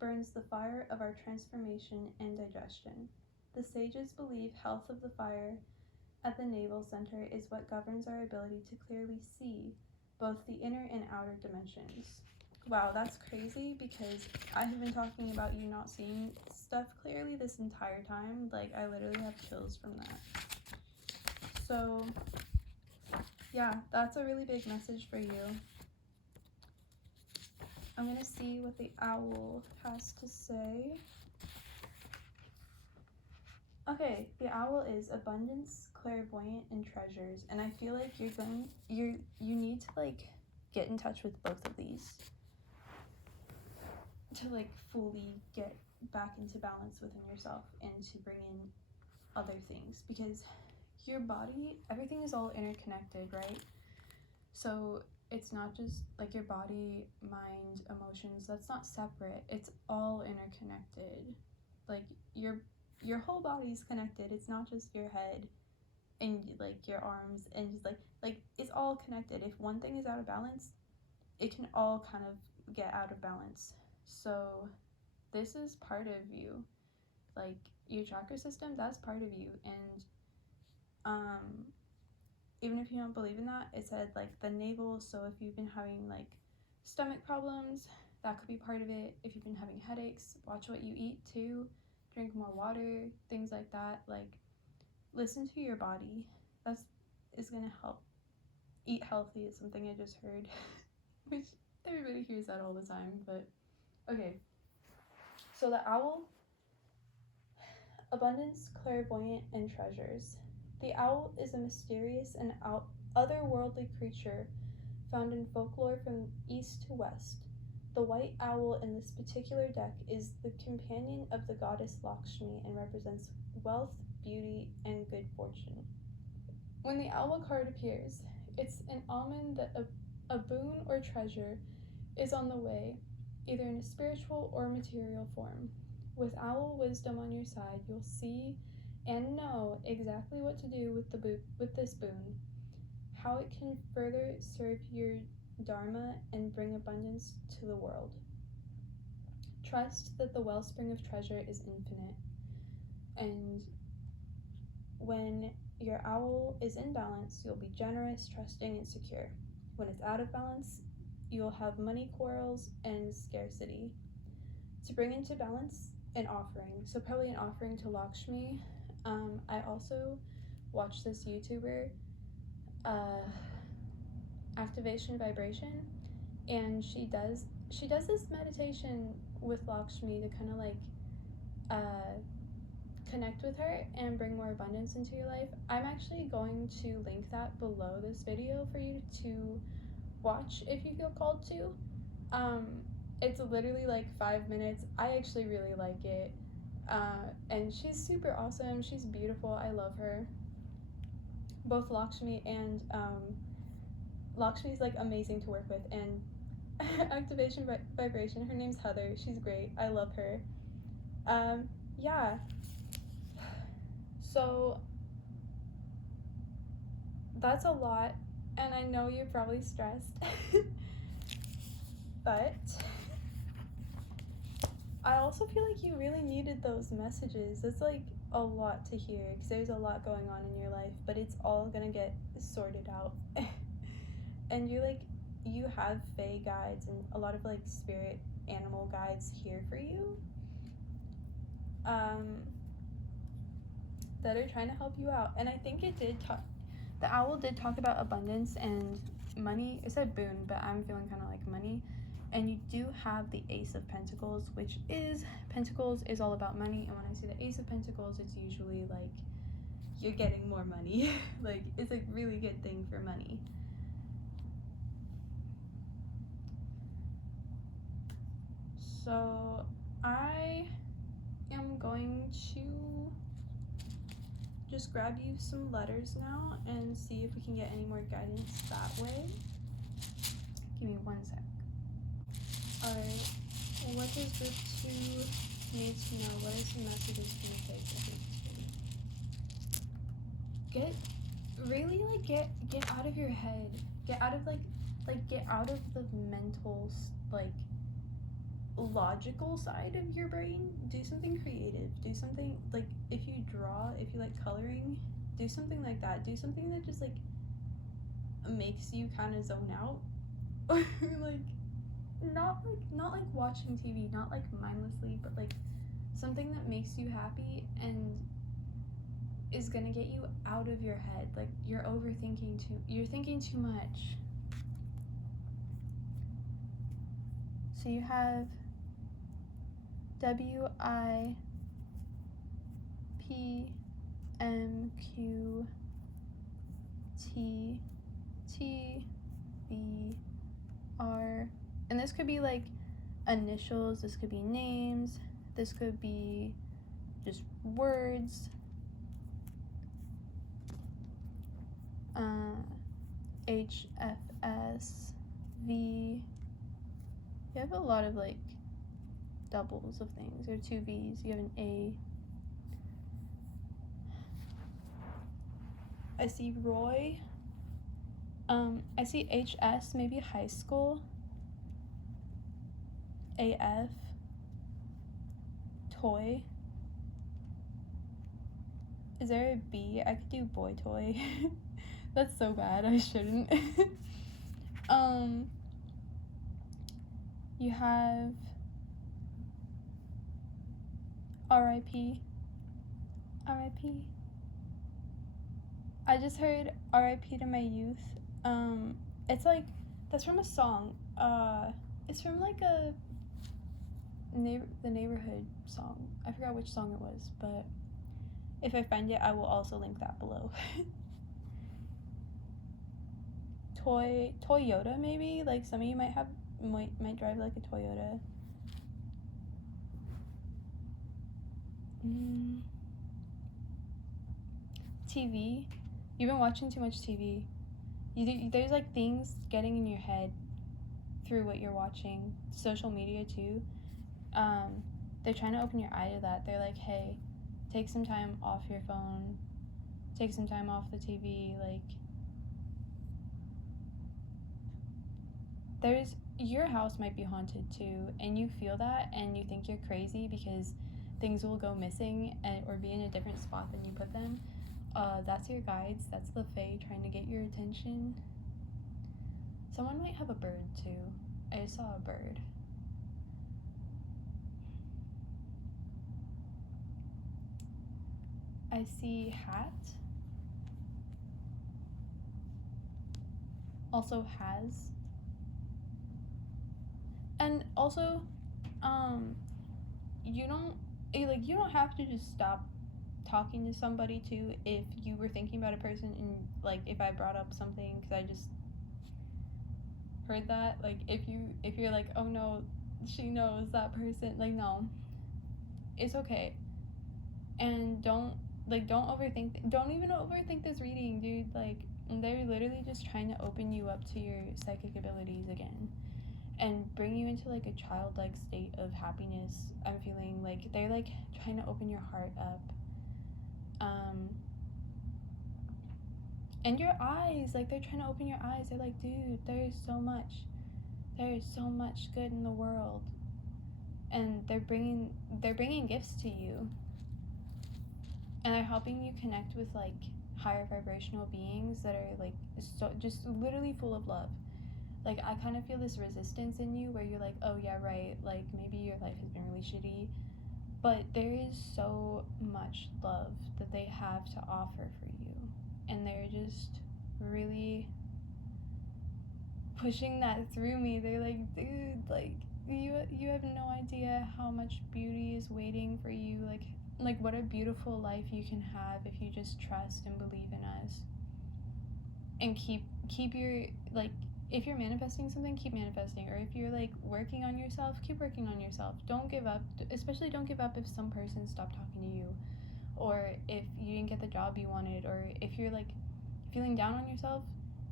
burns the fire of our transformation and digestion. The sages believe health of the fire at the navel center is what governs our ability to clearly see both the inner and outer dimensions. Wow, that's crazy, because I have been talking about you not seeing stuff clearly this entire time. I literally have chills from that. So, yeah, that's a really big message for you. I'm going to see what the owl has to say. Okay, the owl is abundance, clairvoyant, and treasures, and I feel like you need to get in touch with both of these to fully get back into balance within yourself and to bring in other things, because your body, everything is all interconnected, right? So it's not just like your body, mind, emotions, that's not separate. It's all interconnected. Like your whole body's connected. It's not just your head and like your arms and just like it's all connected. If one thing is out of balance, it can all kind of get out of balance. So this is part of you. Like your chakra system, that's part of you. And even if you don't believe in that, it said like the navel. So if you've been having like stomach problems, that could be part of it. If you've been having headaches, watch what you eat too. Drink more water, things like that. Like listen to your body. That's is gonna help. Eat healthy is something I just heard, which everybody hears that all the time. But okay, so the owl, abundance, clairvoyant, and treasures. The owl is a mysterious and otherworldly creature found in folklore from east to west. The white owl in this particular deck is the companion of the goddess Lakshmi and represents wealth, beauty, and good fortune. When the owl card appears, it's an omen that a boon or treasure is on the way, either in a spiritual or material form. With owl wisdom on your side, you'll see and know exactly what to do with this boon, how it can further serve your dharma and bring abundance to the world. Trust that the wellspring of treasure is infinite, and when your owl is in balance, you'll be generous, trusting, and secure. When it's out of balance, you'll have money quarrels and scarcity. To bring into balance, an offering. So probably an offering to Lakshmi. I also watched this YouTuber, Activation Vibration, and she does this meditation with Lakshmi to kind of like connect with her and bring more abundance into your life. I'm actually going to link that below this video for you to watch if you feel called to. It's literally like 5 minutes. I actually really like it. And she's super awesome. She's beautiful. I love her. Both Lakshmi and Lakshmi's like amazing to work with, and Activation Vibration, her name's Heather. She's great. I love her. Yeah. So that's a lot, and I know you're probably stressed. But I also feel like you really needed those messages. It's like a lot to hear because there's a lot going on in your life, but it's all gonna get sorted out. And you have fae guides and a lot of like spirit animal guides here for you, that are trying to help you out. And I think the owl did talk about abundance and money. It said boon, but I'm feeling kind of like money. And you do have the Ace of Pentacles, which is, Pentacles is all about money. And when I see the Ace of Pentacles, it's usually like you're getting more money. Like it's a really good thing for money. So I am going to just grab you some letters now and see if we can get any more guidance that way. Give me 1 sec. Alright, what does group 2 need to know? What are some messages from the faith of get out of your head. Get out of get out of the mental like logical side of your brain. Do something creative. Do something like, if you draw, if you like coloring, do something like that. Do something that just like makes you kind of zone out. like not like watching TV, not like mindlessly, but like something that makes you happy and is gonna get you out of your head. Like you're thinking too much. So you have WIPMQTBR, and this could be like initials, this could be names, this could be just words. HFL, S, V. You have a lot of like doubles of things, or 2 V's. You have an A. I see Roy. I see HS, maybe high school. AF. Toy. Is there a B? I could do boy toy. That's so bad. I shouldn't. You have RIP. RIP. I just heard RIP to my youth. It's like, that's from a song. It's from like the neighborhood song. I forgot which song it was, but if I find it, I will also link that below. Toyota maybe? Like some of you might drive like a Toyota. TV. You've been watching too much TV. There's like things getting in your head through what you're watching. Social media too. They're trying to open your eye to that. They're like, hey, take some time off your phone. Take some time off the TV. Like, your house might be haunted too, and you feel that, and you think you're crazy because things will go missing or be in a different spot than you put them. That's your guides. That's the Fae trying to get your attention. Someone might have a bird too. I just saw a bird. I see hat. Also has. And also, you don't have to just stop talking to somebody too if you were thinking about a person, and like if I brought up something because I just heard that, like if you're like, oh no, she knows that person, like no, it's okay. And don't overthink, don't even overthink this reading, dude. Like they're literally just trying to open you up to your psychic abilities again and bring you into like a childlike state of happiness. I'm feeling like they're like trying to open your heart up. And your eyes, like they're trying to open your eyes. They're like, dude, there's so much good in the world, and they're bringing gifts to you, and they're helping you connect with like higher vibrational beings that are like so just literally full of love. Like I kind of feel this resistance in you where you're like, oh yeah, right, like maybe your life has been really shitty, but there is so much love that they have to offer for you, and they're just really pushing that through me. They're like, dude, like you have no idea how much beauty is waiting for you, like what a beautiful life you can have if you just trust and believe in us, and keep your, like, if you're manifesting something, keep manifesting, or if you're like working on yourself, keep working on yourself. Don't give up, especially don't give up if some person stopped talking to you, or if you didn't get the job you wanted, or if you're like feeling down on yourself.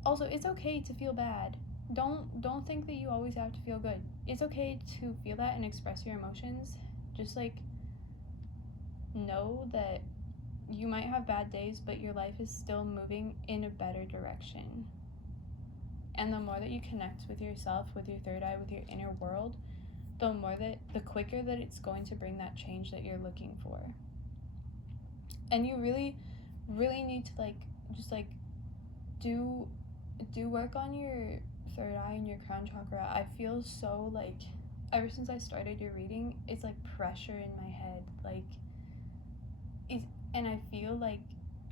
Also, it's okay to feel bad. Don't think that you always have to feel good. It's okay to feel that and express your emotions. Just like know that you might have bad days, but your life is still moving in a better direction. And the more that you connect with yourself, with your third eye, with your inner world, the quicker that it's going to bring that change that you're looking for. And you really, really need to like just like do work on your third eye and your crown chakra. I feel so like ever since I started your reading, it's like pressure in my head, like and I feel like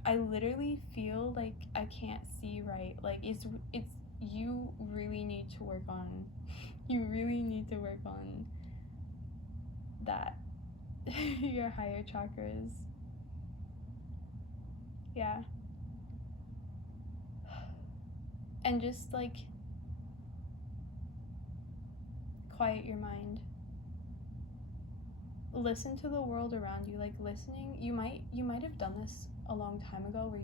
I literally feel like I can't see right. Like it's you really need to work on that. Your higher chakras. Yeah. And just like quiet your mind. Listen to the world around you. Like listening, you might have done this a long time ago where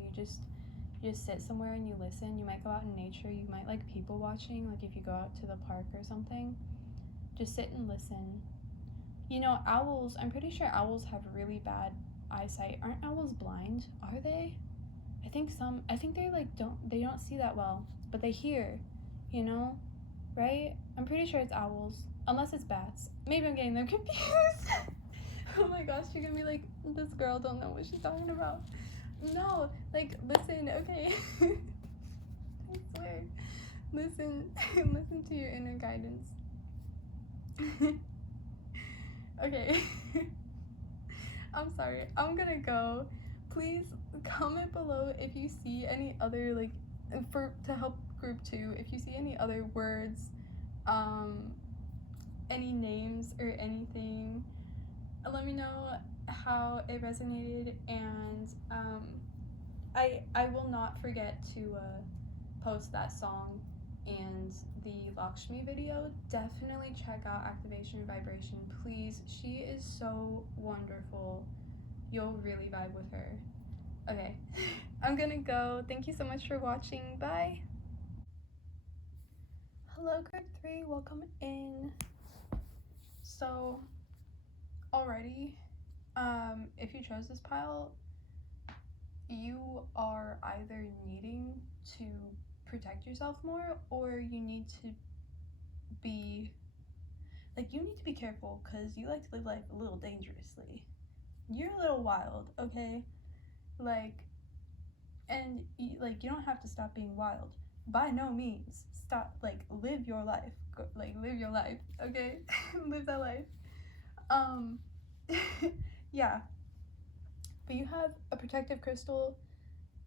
just sit somewhere and you listen. You might go out in nature. You might like people watching, like if you go out to the park or something. Just sit and listen. You know, owls, I'm pretty sure owls have really bad eyesight. Aren't owls blind? Are they? I think they're like, they don't see that well, but they hear, you know, right? I'm pretty sure it's owls, unless it's bats. Maybe I'm getting them confused. Oh my gosh, you're gonna be like, this girl don't know what she's talking about. No, like, listen, okay? I swear. Listen, listen to your inner guidance. Okay. I'm sorry. I'm gonna go. Please comment below if you see any other, like, to help group 2, if you see any other words, any names or anything. Let me know how it resonated, and I will not forget to post that song and the Lakshmi video. Definitely check out Activation and Vibration, please. She is so wonderful. You'll really vibe with her. Okay, I'm gonna go. Thank you so much for watching. Bye. Hello, group 3. Welcome in. So, already, if you chose this pile, you are either needing to protect yourself more, or you need to be like, you need to be careful because you like to live life a little dangerously. You're a little wild, okay? Like, and you don't have to stop being wild. By no means. Stop, like, live your life. Live your life, okay? Live that life. Yeah. But you have a protective crystal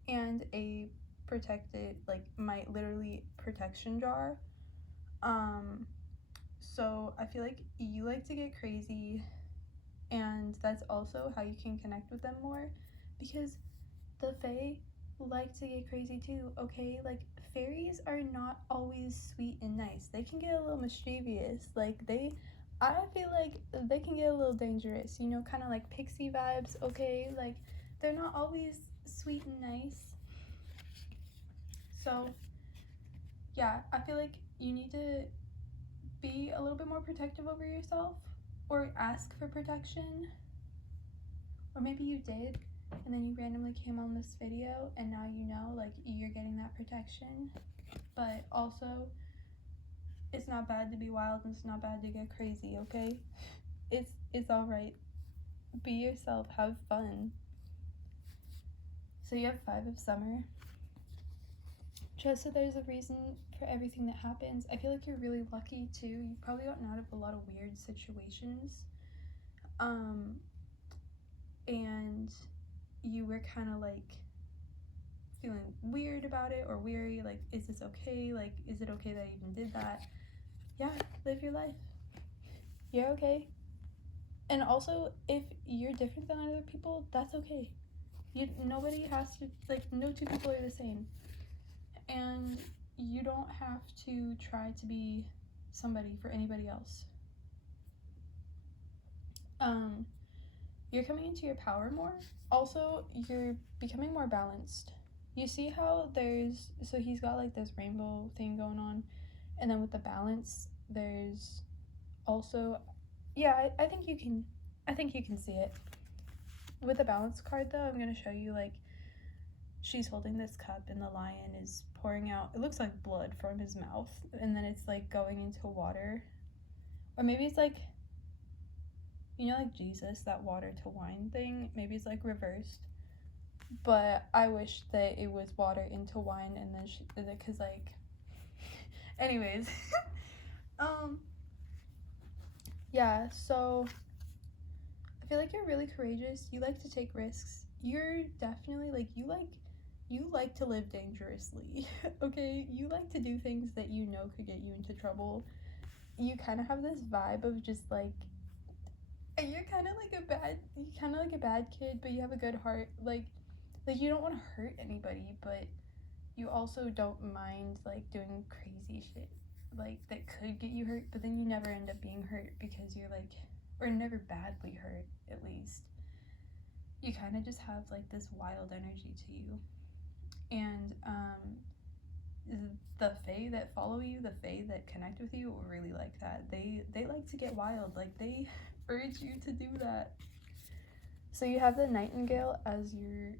and a protected, like, my literally protection jar. So I feel like you like to get crazy, and that's also how you can connect with them more, because the Fae like to get crazy too, okay? Like, fairies are not always sweet and nice. They can get a little mischievous. Like, I feel like they can get a little dangerous, you know, kind of like pixie vibes, okay? Like, they're not always sweet and nice. So, yeah, I feel like you need to be a little bit more protective over yourself, or ask for protection. Or maybe you did, and then you randomly came on this video, and now you know, like, you're getting that protection. But also, it's not bad to be wild, and it's not bad to get crazy, okay? It's all right. Be yourself, have fun. So you have 5 of summer. Just so there's a reason for everything that happens. I feel like you're really lucky too. You've probably gotten out of a lot of weird situations. And you were kind of like feeling weird about it, or weary, like, is this okay? Like, is it okay that I even did that? Yeah, live your life. You're okay. And also, if you're different than other people, that's okay. Nobody has to, like, no 2 people are the same. And you don't have to try to be somebody for anybody else. You're coming into your power more. Also, you're becoming more balanced. You see how so he's got like this rainbow thing going on, and then with the balance, there's also, yeah, I think you can see it. With the balance card though, I'm gonna show you, like, she's holding this cup and the lion is pouring out, it looks like blood from his mouth, and then it's like going into water. Or maybe it's like, you know, like Jesus, that water to wine thing, maybe it's like reversed. But I wish that it was water into wine, and then because, like, anyways. Yeah, so I feel like you're really courageous. You like to take risks. You're definitely, like, you like to live dangerously. Okay, you like to do things that you know could get you into trouble. You kind of have this vibe of just like, you're kind of like a bad kid, but you have a good heart. Like you don't want to hurt anybody, but you also don't mind, like, doing crazy shit, like, that could get you hurt, but then you never end up being hurt because you're like, or never badly hurt, at least. You kind of just have, like, this wild energy to you. And the Fae that follow you, the Fae that connect with you, really like that. They like to get wild. Like, they urge you to do that. So you have the Nightingale as your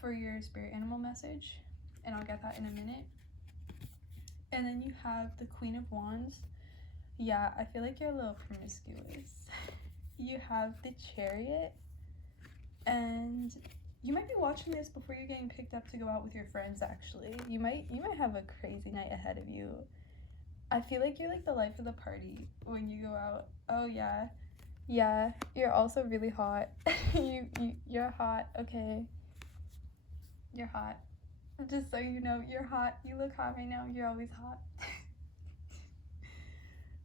for your spirit animal message, and I'll get that in a minute. And then you have the Queen of Wands. Yeah, I feel like you're a little promiscuous. You have the Chariot, and you might be watching this before you're getting picked up to go out with your friends. Actually, you might have a crazy night ahead of you. I feel like you're like the life of the party when you go out. Oh yeah, you're also really hot. You're hot. Okay, you're hot. Just so you know, you're hot. You look hot right now. You're always hot.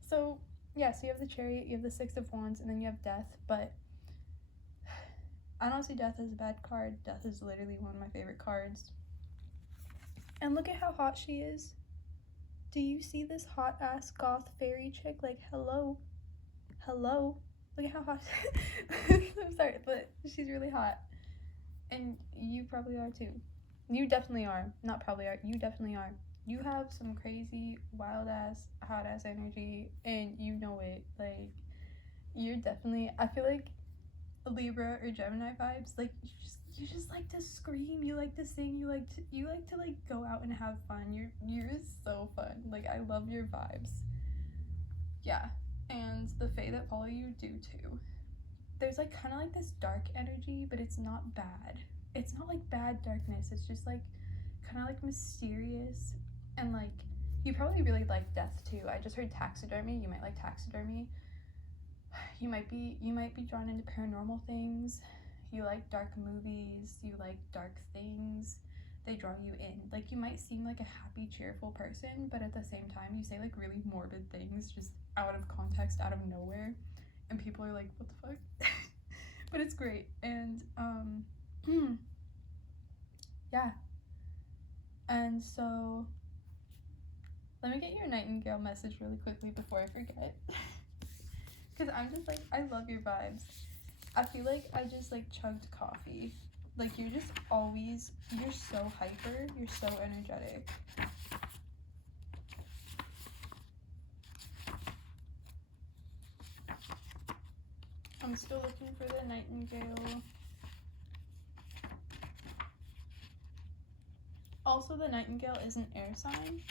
So yeah, so you have the Chariot, you have the Six of Wands, and then you have Death. But I don't see Death as a bad card. Death is literally one of my favorite cards. And look at how hot she is. Do you see this hot ass goth fairy chick? Like, hello. Look at how hot. I'm sorry, but she's really hot. And you probably are too. You definitely are. Not probably are. You definitely are. You have some crazy, wild ass, hot ass energy, and you know it. Like, you're definitely. I feel like Libra or Gemini vibes. Like, you just like to scream. You like to sing. You like to like go out and have fun. You're so fun. Like, I love your vibes. Yeah, and the Fae that follow you do too. There's like kind of like this dark energy, but it's not bad. It's not like bad darkness. It's just like kind of like mysterious, and like you probably really like death too. I just heard taxidermy. You might like taxidermy. You might be drawn into paranormal things. You like dark movies. You like dark things. They draw you in. Like, you might seem like a happy, cheerful person, but at the same time you say like really morbid things just out of context, out of nowhere, and people are like, what the fuck? But it's great. And yeah, and so let me get your Nightingale message really quickly before I forget. Because I'm just like, I love your vibes. I feel like I just like chugged coffee. Like, you're just always, you're so hyper, you're so energetic. I'm still looking for the Nightingale. Also, the Nightingale is an air sign.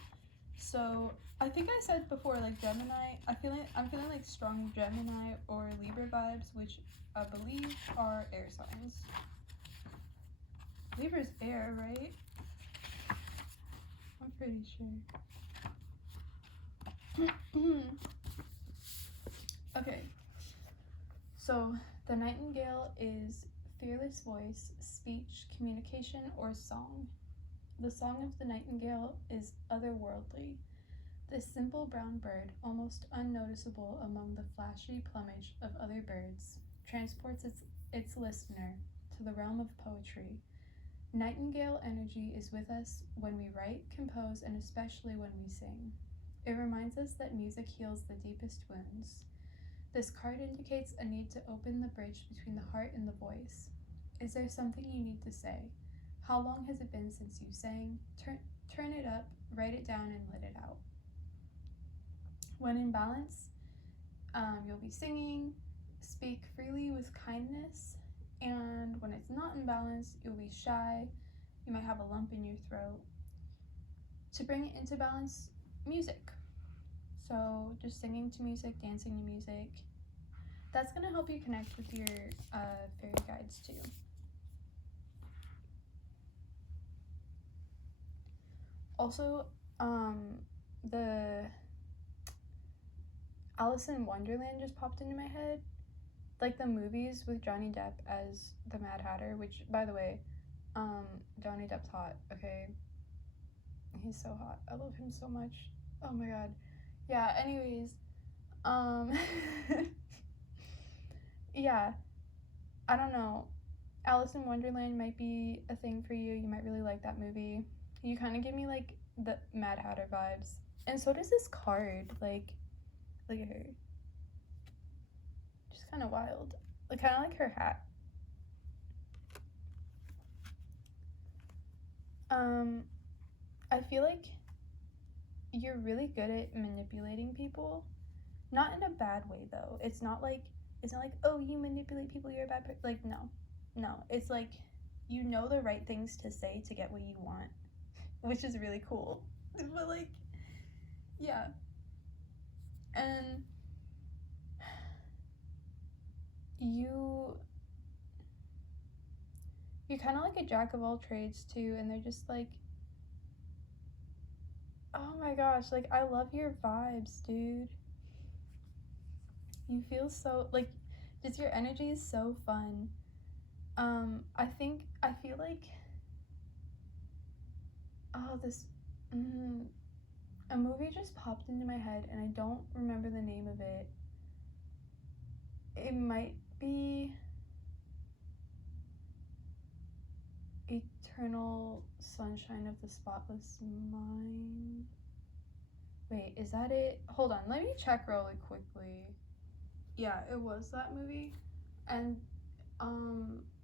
So I think I said before, like Gemini, I'm feeling like strong Gemini or Libra vibes, which I believe are air signs. Libra's air, right? I'm pretty sure. Okay, so the Nightingale is fearless voice, speech, communication, or song. The song of the Nightingale is otherworldly. This simple brown bird, almost unnoticeable among the flashy plumage of other birds, transports its listener to the realm of poetry. Nightingale energy is with us when we write, compose, and especially when we sing. It reminds us that music heals the deepest wounds. This card indicates a need to open the bridge between the heart and the voice. Is there something you need to say? How long has it been since you sang? Turn it up, write it down, and let it out. When in balance, you'll be singing, speak freely with kindness, and when it's not in balance, you'll be shy, you might have a lump in your throat. To bring it into balance, music. So just singing to music, dancing to music. That's going to help you connect with your fairy guides too. Also, the Alice in Wonderland just popped into my head. Like the movies with Johnny Depp as the Mad Hatter, which, by the way, Johnny Depp's hot, okay? He's so hot. I love him so much. Oh my god. Yeah, anyways, yeah, I don't know. Alice in Wonderland might be a thing for you. You might really like that movie. You kind of give me like the Mad Hatter vibes. And so does this card. Like, look at her. Just kind of wild. Like, kind of like her hat. I feel like you're really good at manipulating people. Not in a bad way, though. It's not like, oh, you manipulate people, you're a bad person. Like, no. It's like, you know the right things to say to get what you want, which is really cool. But, like, yeah. And you're kind of like a jack of all trades, too, and they're just like, oh my gosh, like, I love your vibes, dude. You feel so, like, just your energy is so fun. I feel like, oh, a movie just popped into my head, and I don't remember the name of it. It might be Eternal Sunshine of the Spotless Mind. Wait, is that it? Hold on, let me check really quickly. Yeah, it was that movie. And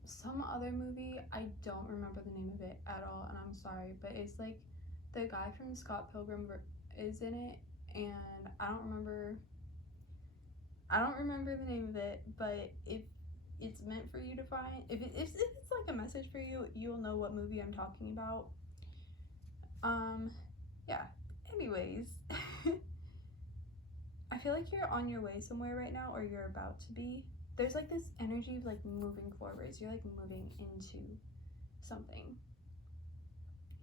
some other movie, I don't remember the name of it at all, and I'm sorry, but it's like the guy from Scott Pilgrim is in it, and I don't remember the name of it, but if it's meant for you to find, if it's like a message for you, you'll know what movie I'm talking about. Yeah, anyways. I feel like you're on your way somewhere right now, or you're about to be. There's like this energy of like moving forwards. You're like moving into something.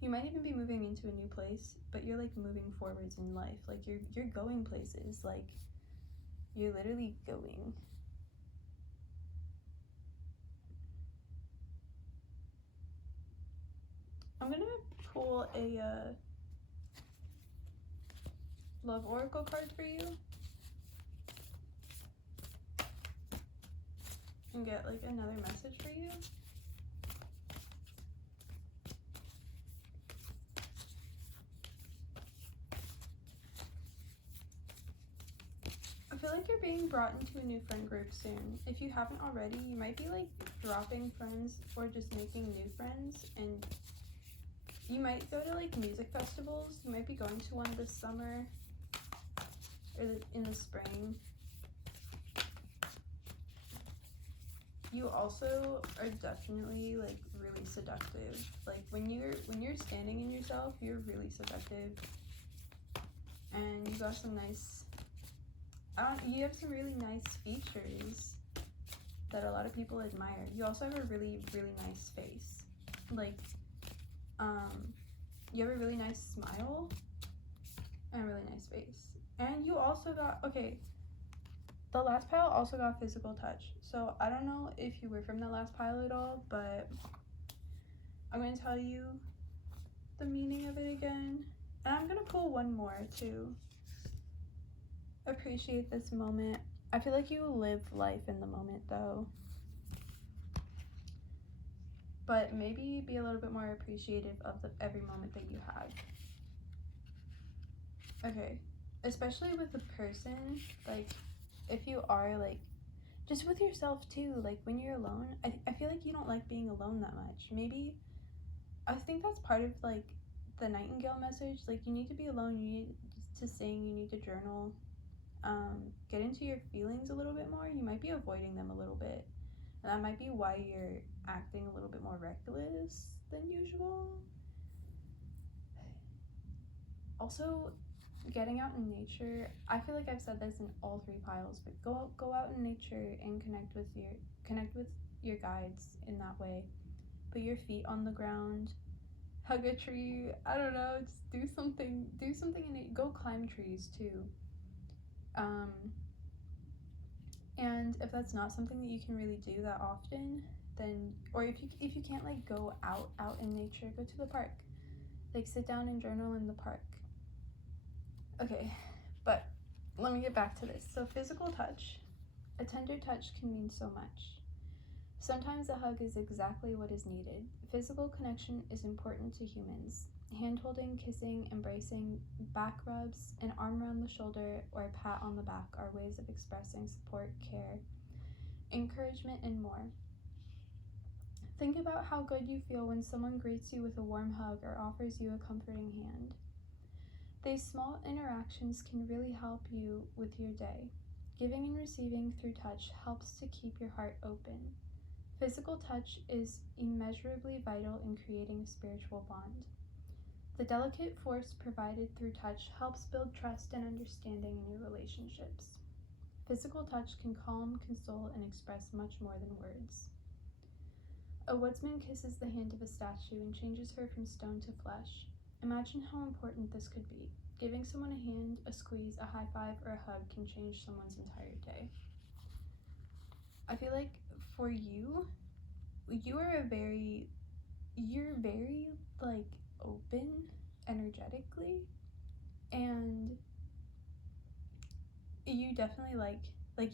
You might even be moving into a new place, but you're like moving forwards in life. Like you're going places. Like you're literally going. I'm gonna pull a love oracle card for you and get like another message for you. I feel like you're being brought into a new friend group soon. If you haven't already, you might be like dropping friends or just making new friends, and you might go to like music festivals. You might be going to one this summer or in the spring. You also are definitely like really seductive. Like when you're standing in yourself, you're really seductive, and you got some nice. You have some really nice features that a lot of people admire. You also have a really, really nice face. Like, you have a really nice smile and a really nice face. And you also got, okay, the last pile also got physical touch. So I don't know if you were from the last pile at all, but I'm going to tell you the meaning of it again. And I'm going to pull one more too. Appreciate this moment. I feel like you live life in the moment though, but maybe be a little bit more appreciative of every moment that you have. Okay, especially with a person, like if you are like just with yourself too, like when you're alone, I feel like you don't like being alone that much. Maybe I think that's part of like the Nightingale message. Like you need to be alone, you need to sing, you need to journal. Get into your feelings a little bit more. You might be avoiding them a little bit, and that might be why you're acting a little bit more reckless than usual. Also, getting out in nature. I feel like I've said this in all three piles, but go out in nature and connect with your guides in that way. Put your feet on the ground, hug a tree. I don't know, just do something in it. Go climb trees too. And if that's not something that you can really do that often, then, or if you can't like go out in nature, go to the park. Like sit down and journal in the park. Okay, but let me get back to this. So physical touch, a tender touch can mean so much. Sometimes a hug is exactly what is needed. Physical connection is important to humans. Hand-holding, kissing, embracing, back rubs, an arm around the shoulder, or a pat on the back are ways of expressing support, care, encouragement, and more. Think about how good you feel when someone greets you with a warm hug or offers you a comforting hand. These small interactions can really help you with your day. Giving and receiving through touch helps to keep your heart open. Physical touch is immeasurably vital in creating a spiritual bond. The delicate force provided through touch helps build trust and understanding in your relationships. Physical touch can calm, console, and express much more than words. A woodsman kisses the hand of a statue and changes her from stone to flesh. Imagine how important this could be. Giving someone a hand, a squeeze, a high five, or a hug can change someone's entire day. I feel like for you, you're very like open energetically, and you definitely like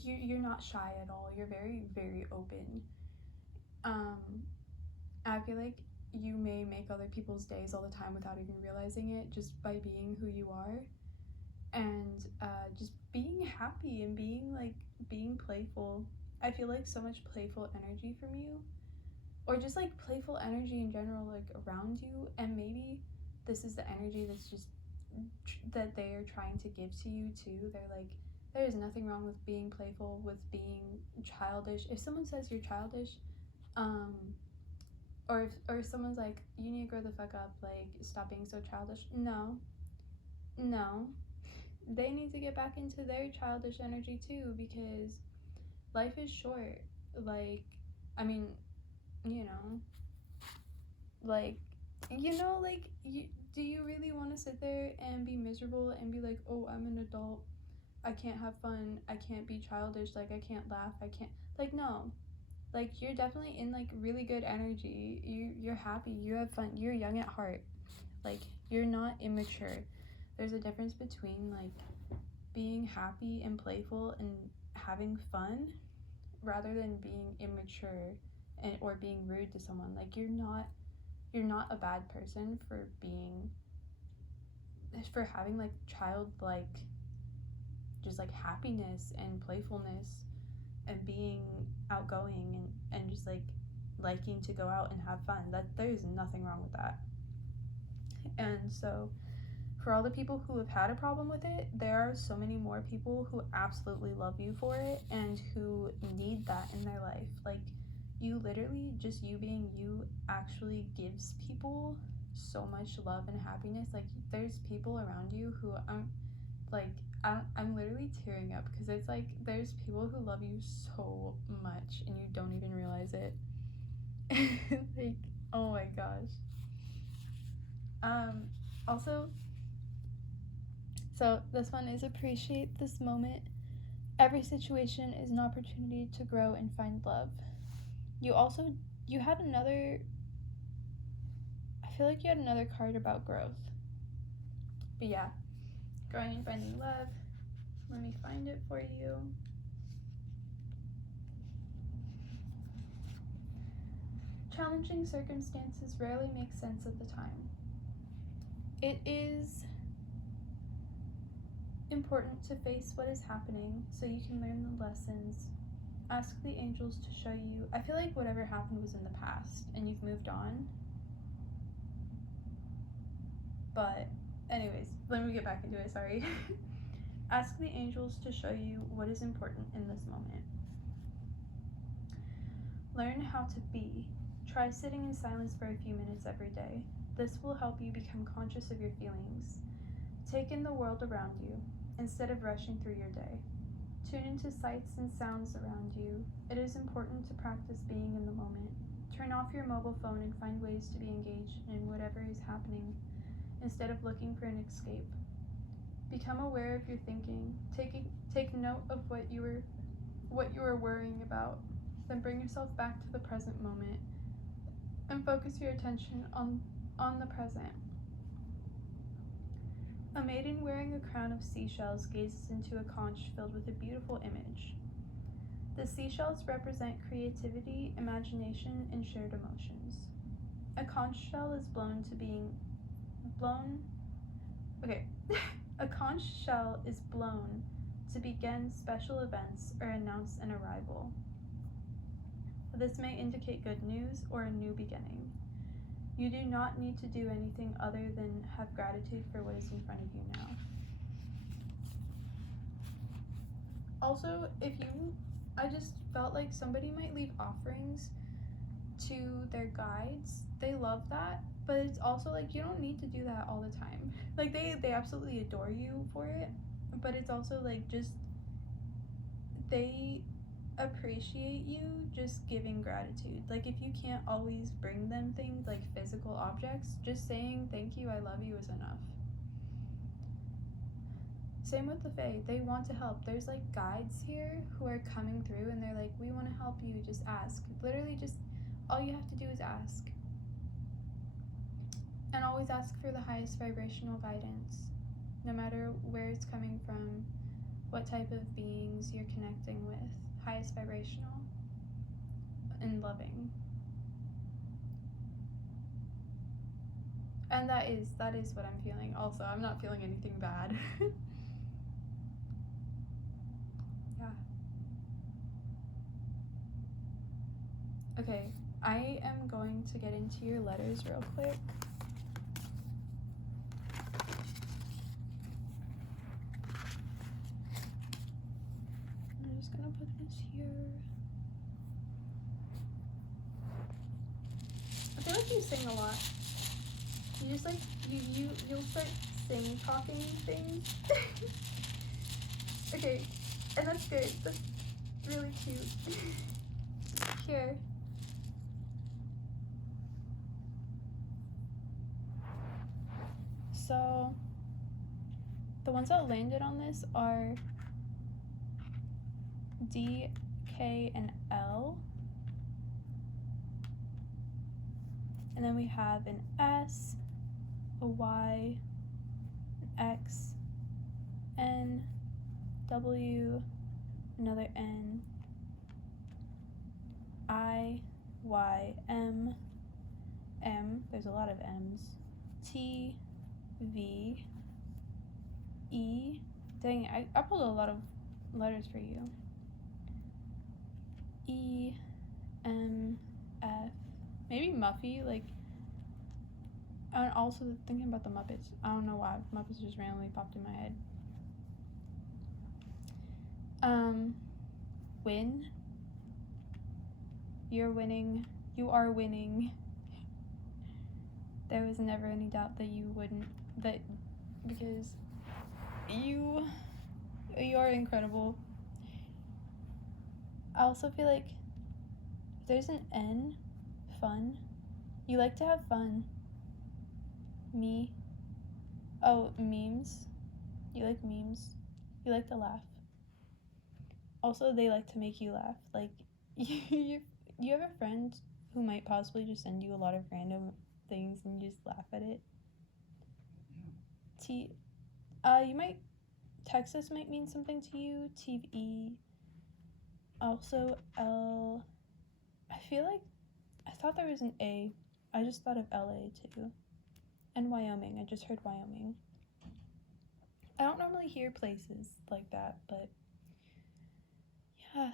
you're not shy at all. You're very, very open. I feel like you may make other people's days all the time without even realizing it, just by being who you are, and just being happy and being playful. I feel like so much playful energy from you, or just like playful energy in general, like around you. And maybe this is the energy that's just that they are trying to give to you too. They're like, there's nothing wrong with being playful, with being childish. If someone says you're childish, or if someone's like, you need to grow the fuck up, like stop being so childish, no, they need to get back into their childish energy too, because life is short. Like, I mean, you know, like, do you really want to sit there and be miserable and be like, oh, I'm an adult, I can't have fun, I can't be childish, like I can't laugh, I can't, like, no. Like, you're definitely in like really good energy. You're happy, you have fun, you're young at heart. Like, you're not immature. There's a difference between like being happy and playful and having fun, rather than being immature and or being rude to someone. Like, you're not a bad person for having like childlike just like happiness and playfulness and being outgoing and just like liking to go out and have fun. That there's nothing wrong with that. And so for all the people who have had a problem with it, there are so many more people who absolutely love you for it and who need that in their life. Like, you literally, just you being you actually gives people so much love and happiness. Like, there's people around you who I'm literally tearing up, because it's like there's people who love you so much and you don't even realize it. Like, oh my gosh. Also, so this one is appreciate this moment. Every situation is an opportunity to grow and find love. You had another, I feel like you had another card about growth. But yeah, growing and finding love. Let me find it for you. Challenging circumstances rarely make sense at the time. It is important to face what is happening so you can learn the lessons. Ask the angels to show you. I feel like whatever happened was in the past and you've moved on. But anyways, let me get back into it, sorry. Ask the angels to show you what is important in this moment. Learn how to be. Try sitting in silence for a few minutes every day. This will help you become conscious of your feelings. Take in the world around you, instead of rushing through your day. Tune into sights and sounds around you. It is important to practice being in the moment. Turn off your mobile phone and find ways to be engaged in whatever is happening, instead of looking for an escape. Become aware of your thinking. Take note of what you are worrying about. Then bring yourself back to the present moment and focus your attention on the present. A maiden wearing a crown of seashells gazes into a conch filled with a beautiful image. The seashells represent creativity, imagination, and shared emotions. A conch shell is A conch shell is blown to begin special events or announce an arrival. This may indicate good news or a new beginning. You do not need to do anything other than have gratitude for what is in front of you now. Also, I just felt like somebody might leave offerings to their guides. They love that, but it's also like you don't need to do that all the time. Like they absolutely adore you for it, but it's also like just they appreciate you just giving gratitude. Like if you can't always bring them things like physical objects, just saying thank you, I love you is enough. Same with the Fae, they want to help. There's like guides here who are coming through and they're like, we want to help you, just ask. Literally just all you have to do is ask. And always ask for the highest vibrational guidance, no matter where it's coming from, what type of beings you're connecting with. Highest vibrational and loving. And that is what I'm feeling also. I'm not feeling anything bad. Yeah. Okay, I am going to get into your letters real quick. I'm just gonna put this here. I feel like you sing a lot. You just like you'll start talking things. Okay, and that's good. That's really cute. Here. So the ones that landed on this are D, K, and L. And then we have an S, a Y, an X, N, W, another N, I, Y, M, there's a lot of M's, T, V, E. Dang, I pulled a lot of letters for you. E, M, F, maybe Muffy, like, I'm also thinking about the Muppets. I don't know why, Muppets just randomly popped in my head. Win. You're winning. You are winning. There was never any doubt that you wouldn't, because you are incredible. I also feel like if there's an N, fun. You like to have fun. Me. Oh, memes. You like memes. You like to laugh. Also, they like to make you laugh. Like, you have a friend who might possibly just send you a lot of random things and you just laugh at it. You might, Texas might mean something to you. TV. Also, L. I feel like, I thought there was an A. I just thought of LA too. And Wyoming. I just heard Wyoming. I don't normally hear places like that, but yeah.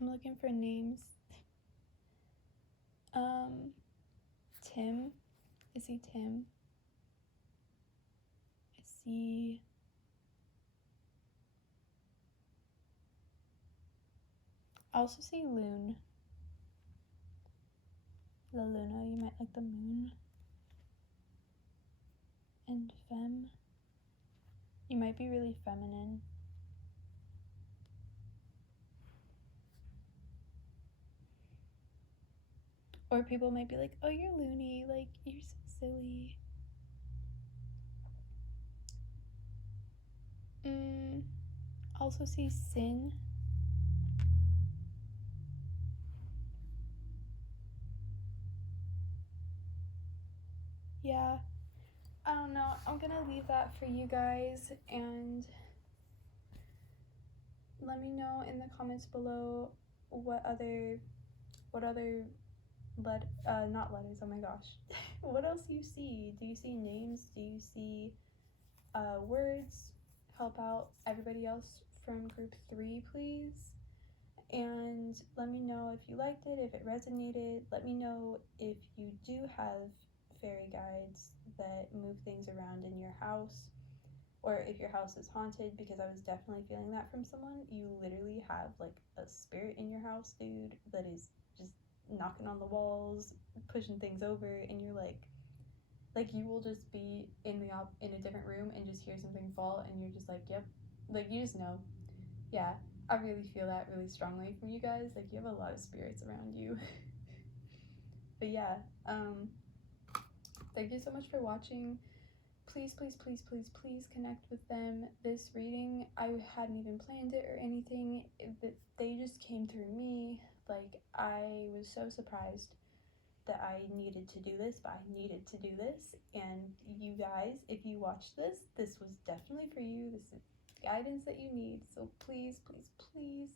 I'm looking for names. Tim. Is he Tim? I see. I also see Loon. La Luna, you might like the moon. And Femme. You might be really feminine. Or people might be like, oh, you're loony, like, you're so silly. Also see Sin. Yeah, I don't know. I'm gonna leave that for you guys, and let me know in the comments below what other not letters, oh my gosh. What else do you see? Do you see names? Do you see words help out everybody else from group 3, please. And let me know if you liked it, if it resonated. Let me know if you do have fairy guides that move things around in your house, or if your house is haunted, because I was definitely feeling that from someone. You literally have like a spirit in your house, dude, that is just knocking on the walls, pushing things over, and you're like you will just be in a different room and just hear something fall, and you're just like, yep, like you just know. Yeah, I really feel that really strongly from you guys. Like, you have a lot of spirits around you. But yeah, thank you so much for watching. Please, please, please, please, please connect with them. This reading, I hadn't even planned it or anything. They just came through me. Like, I was so surprised that I needed to do this, but I needed to do this. And you guys, if you watch this, this was definitely for you. This is guidance that you need. So please, please, please,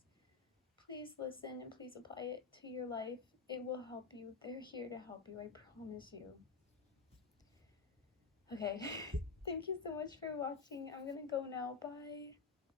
please listen and please apply it to your life. It will help you. They're here to help you, I promise you. Okay, thank you so much for watching. I'm gonna go now. Bye.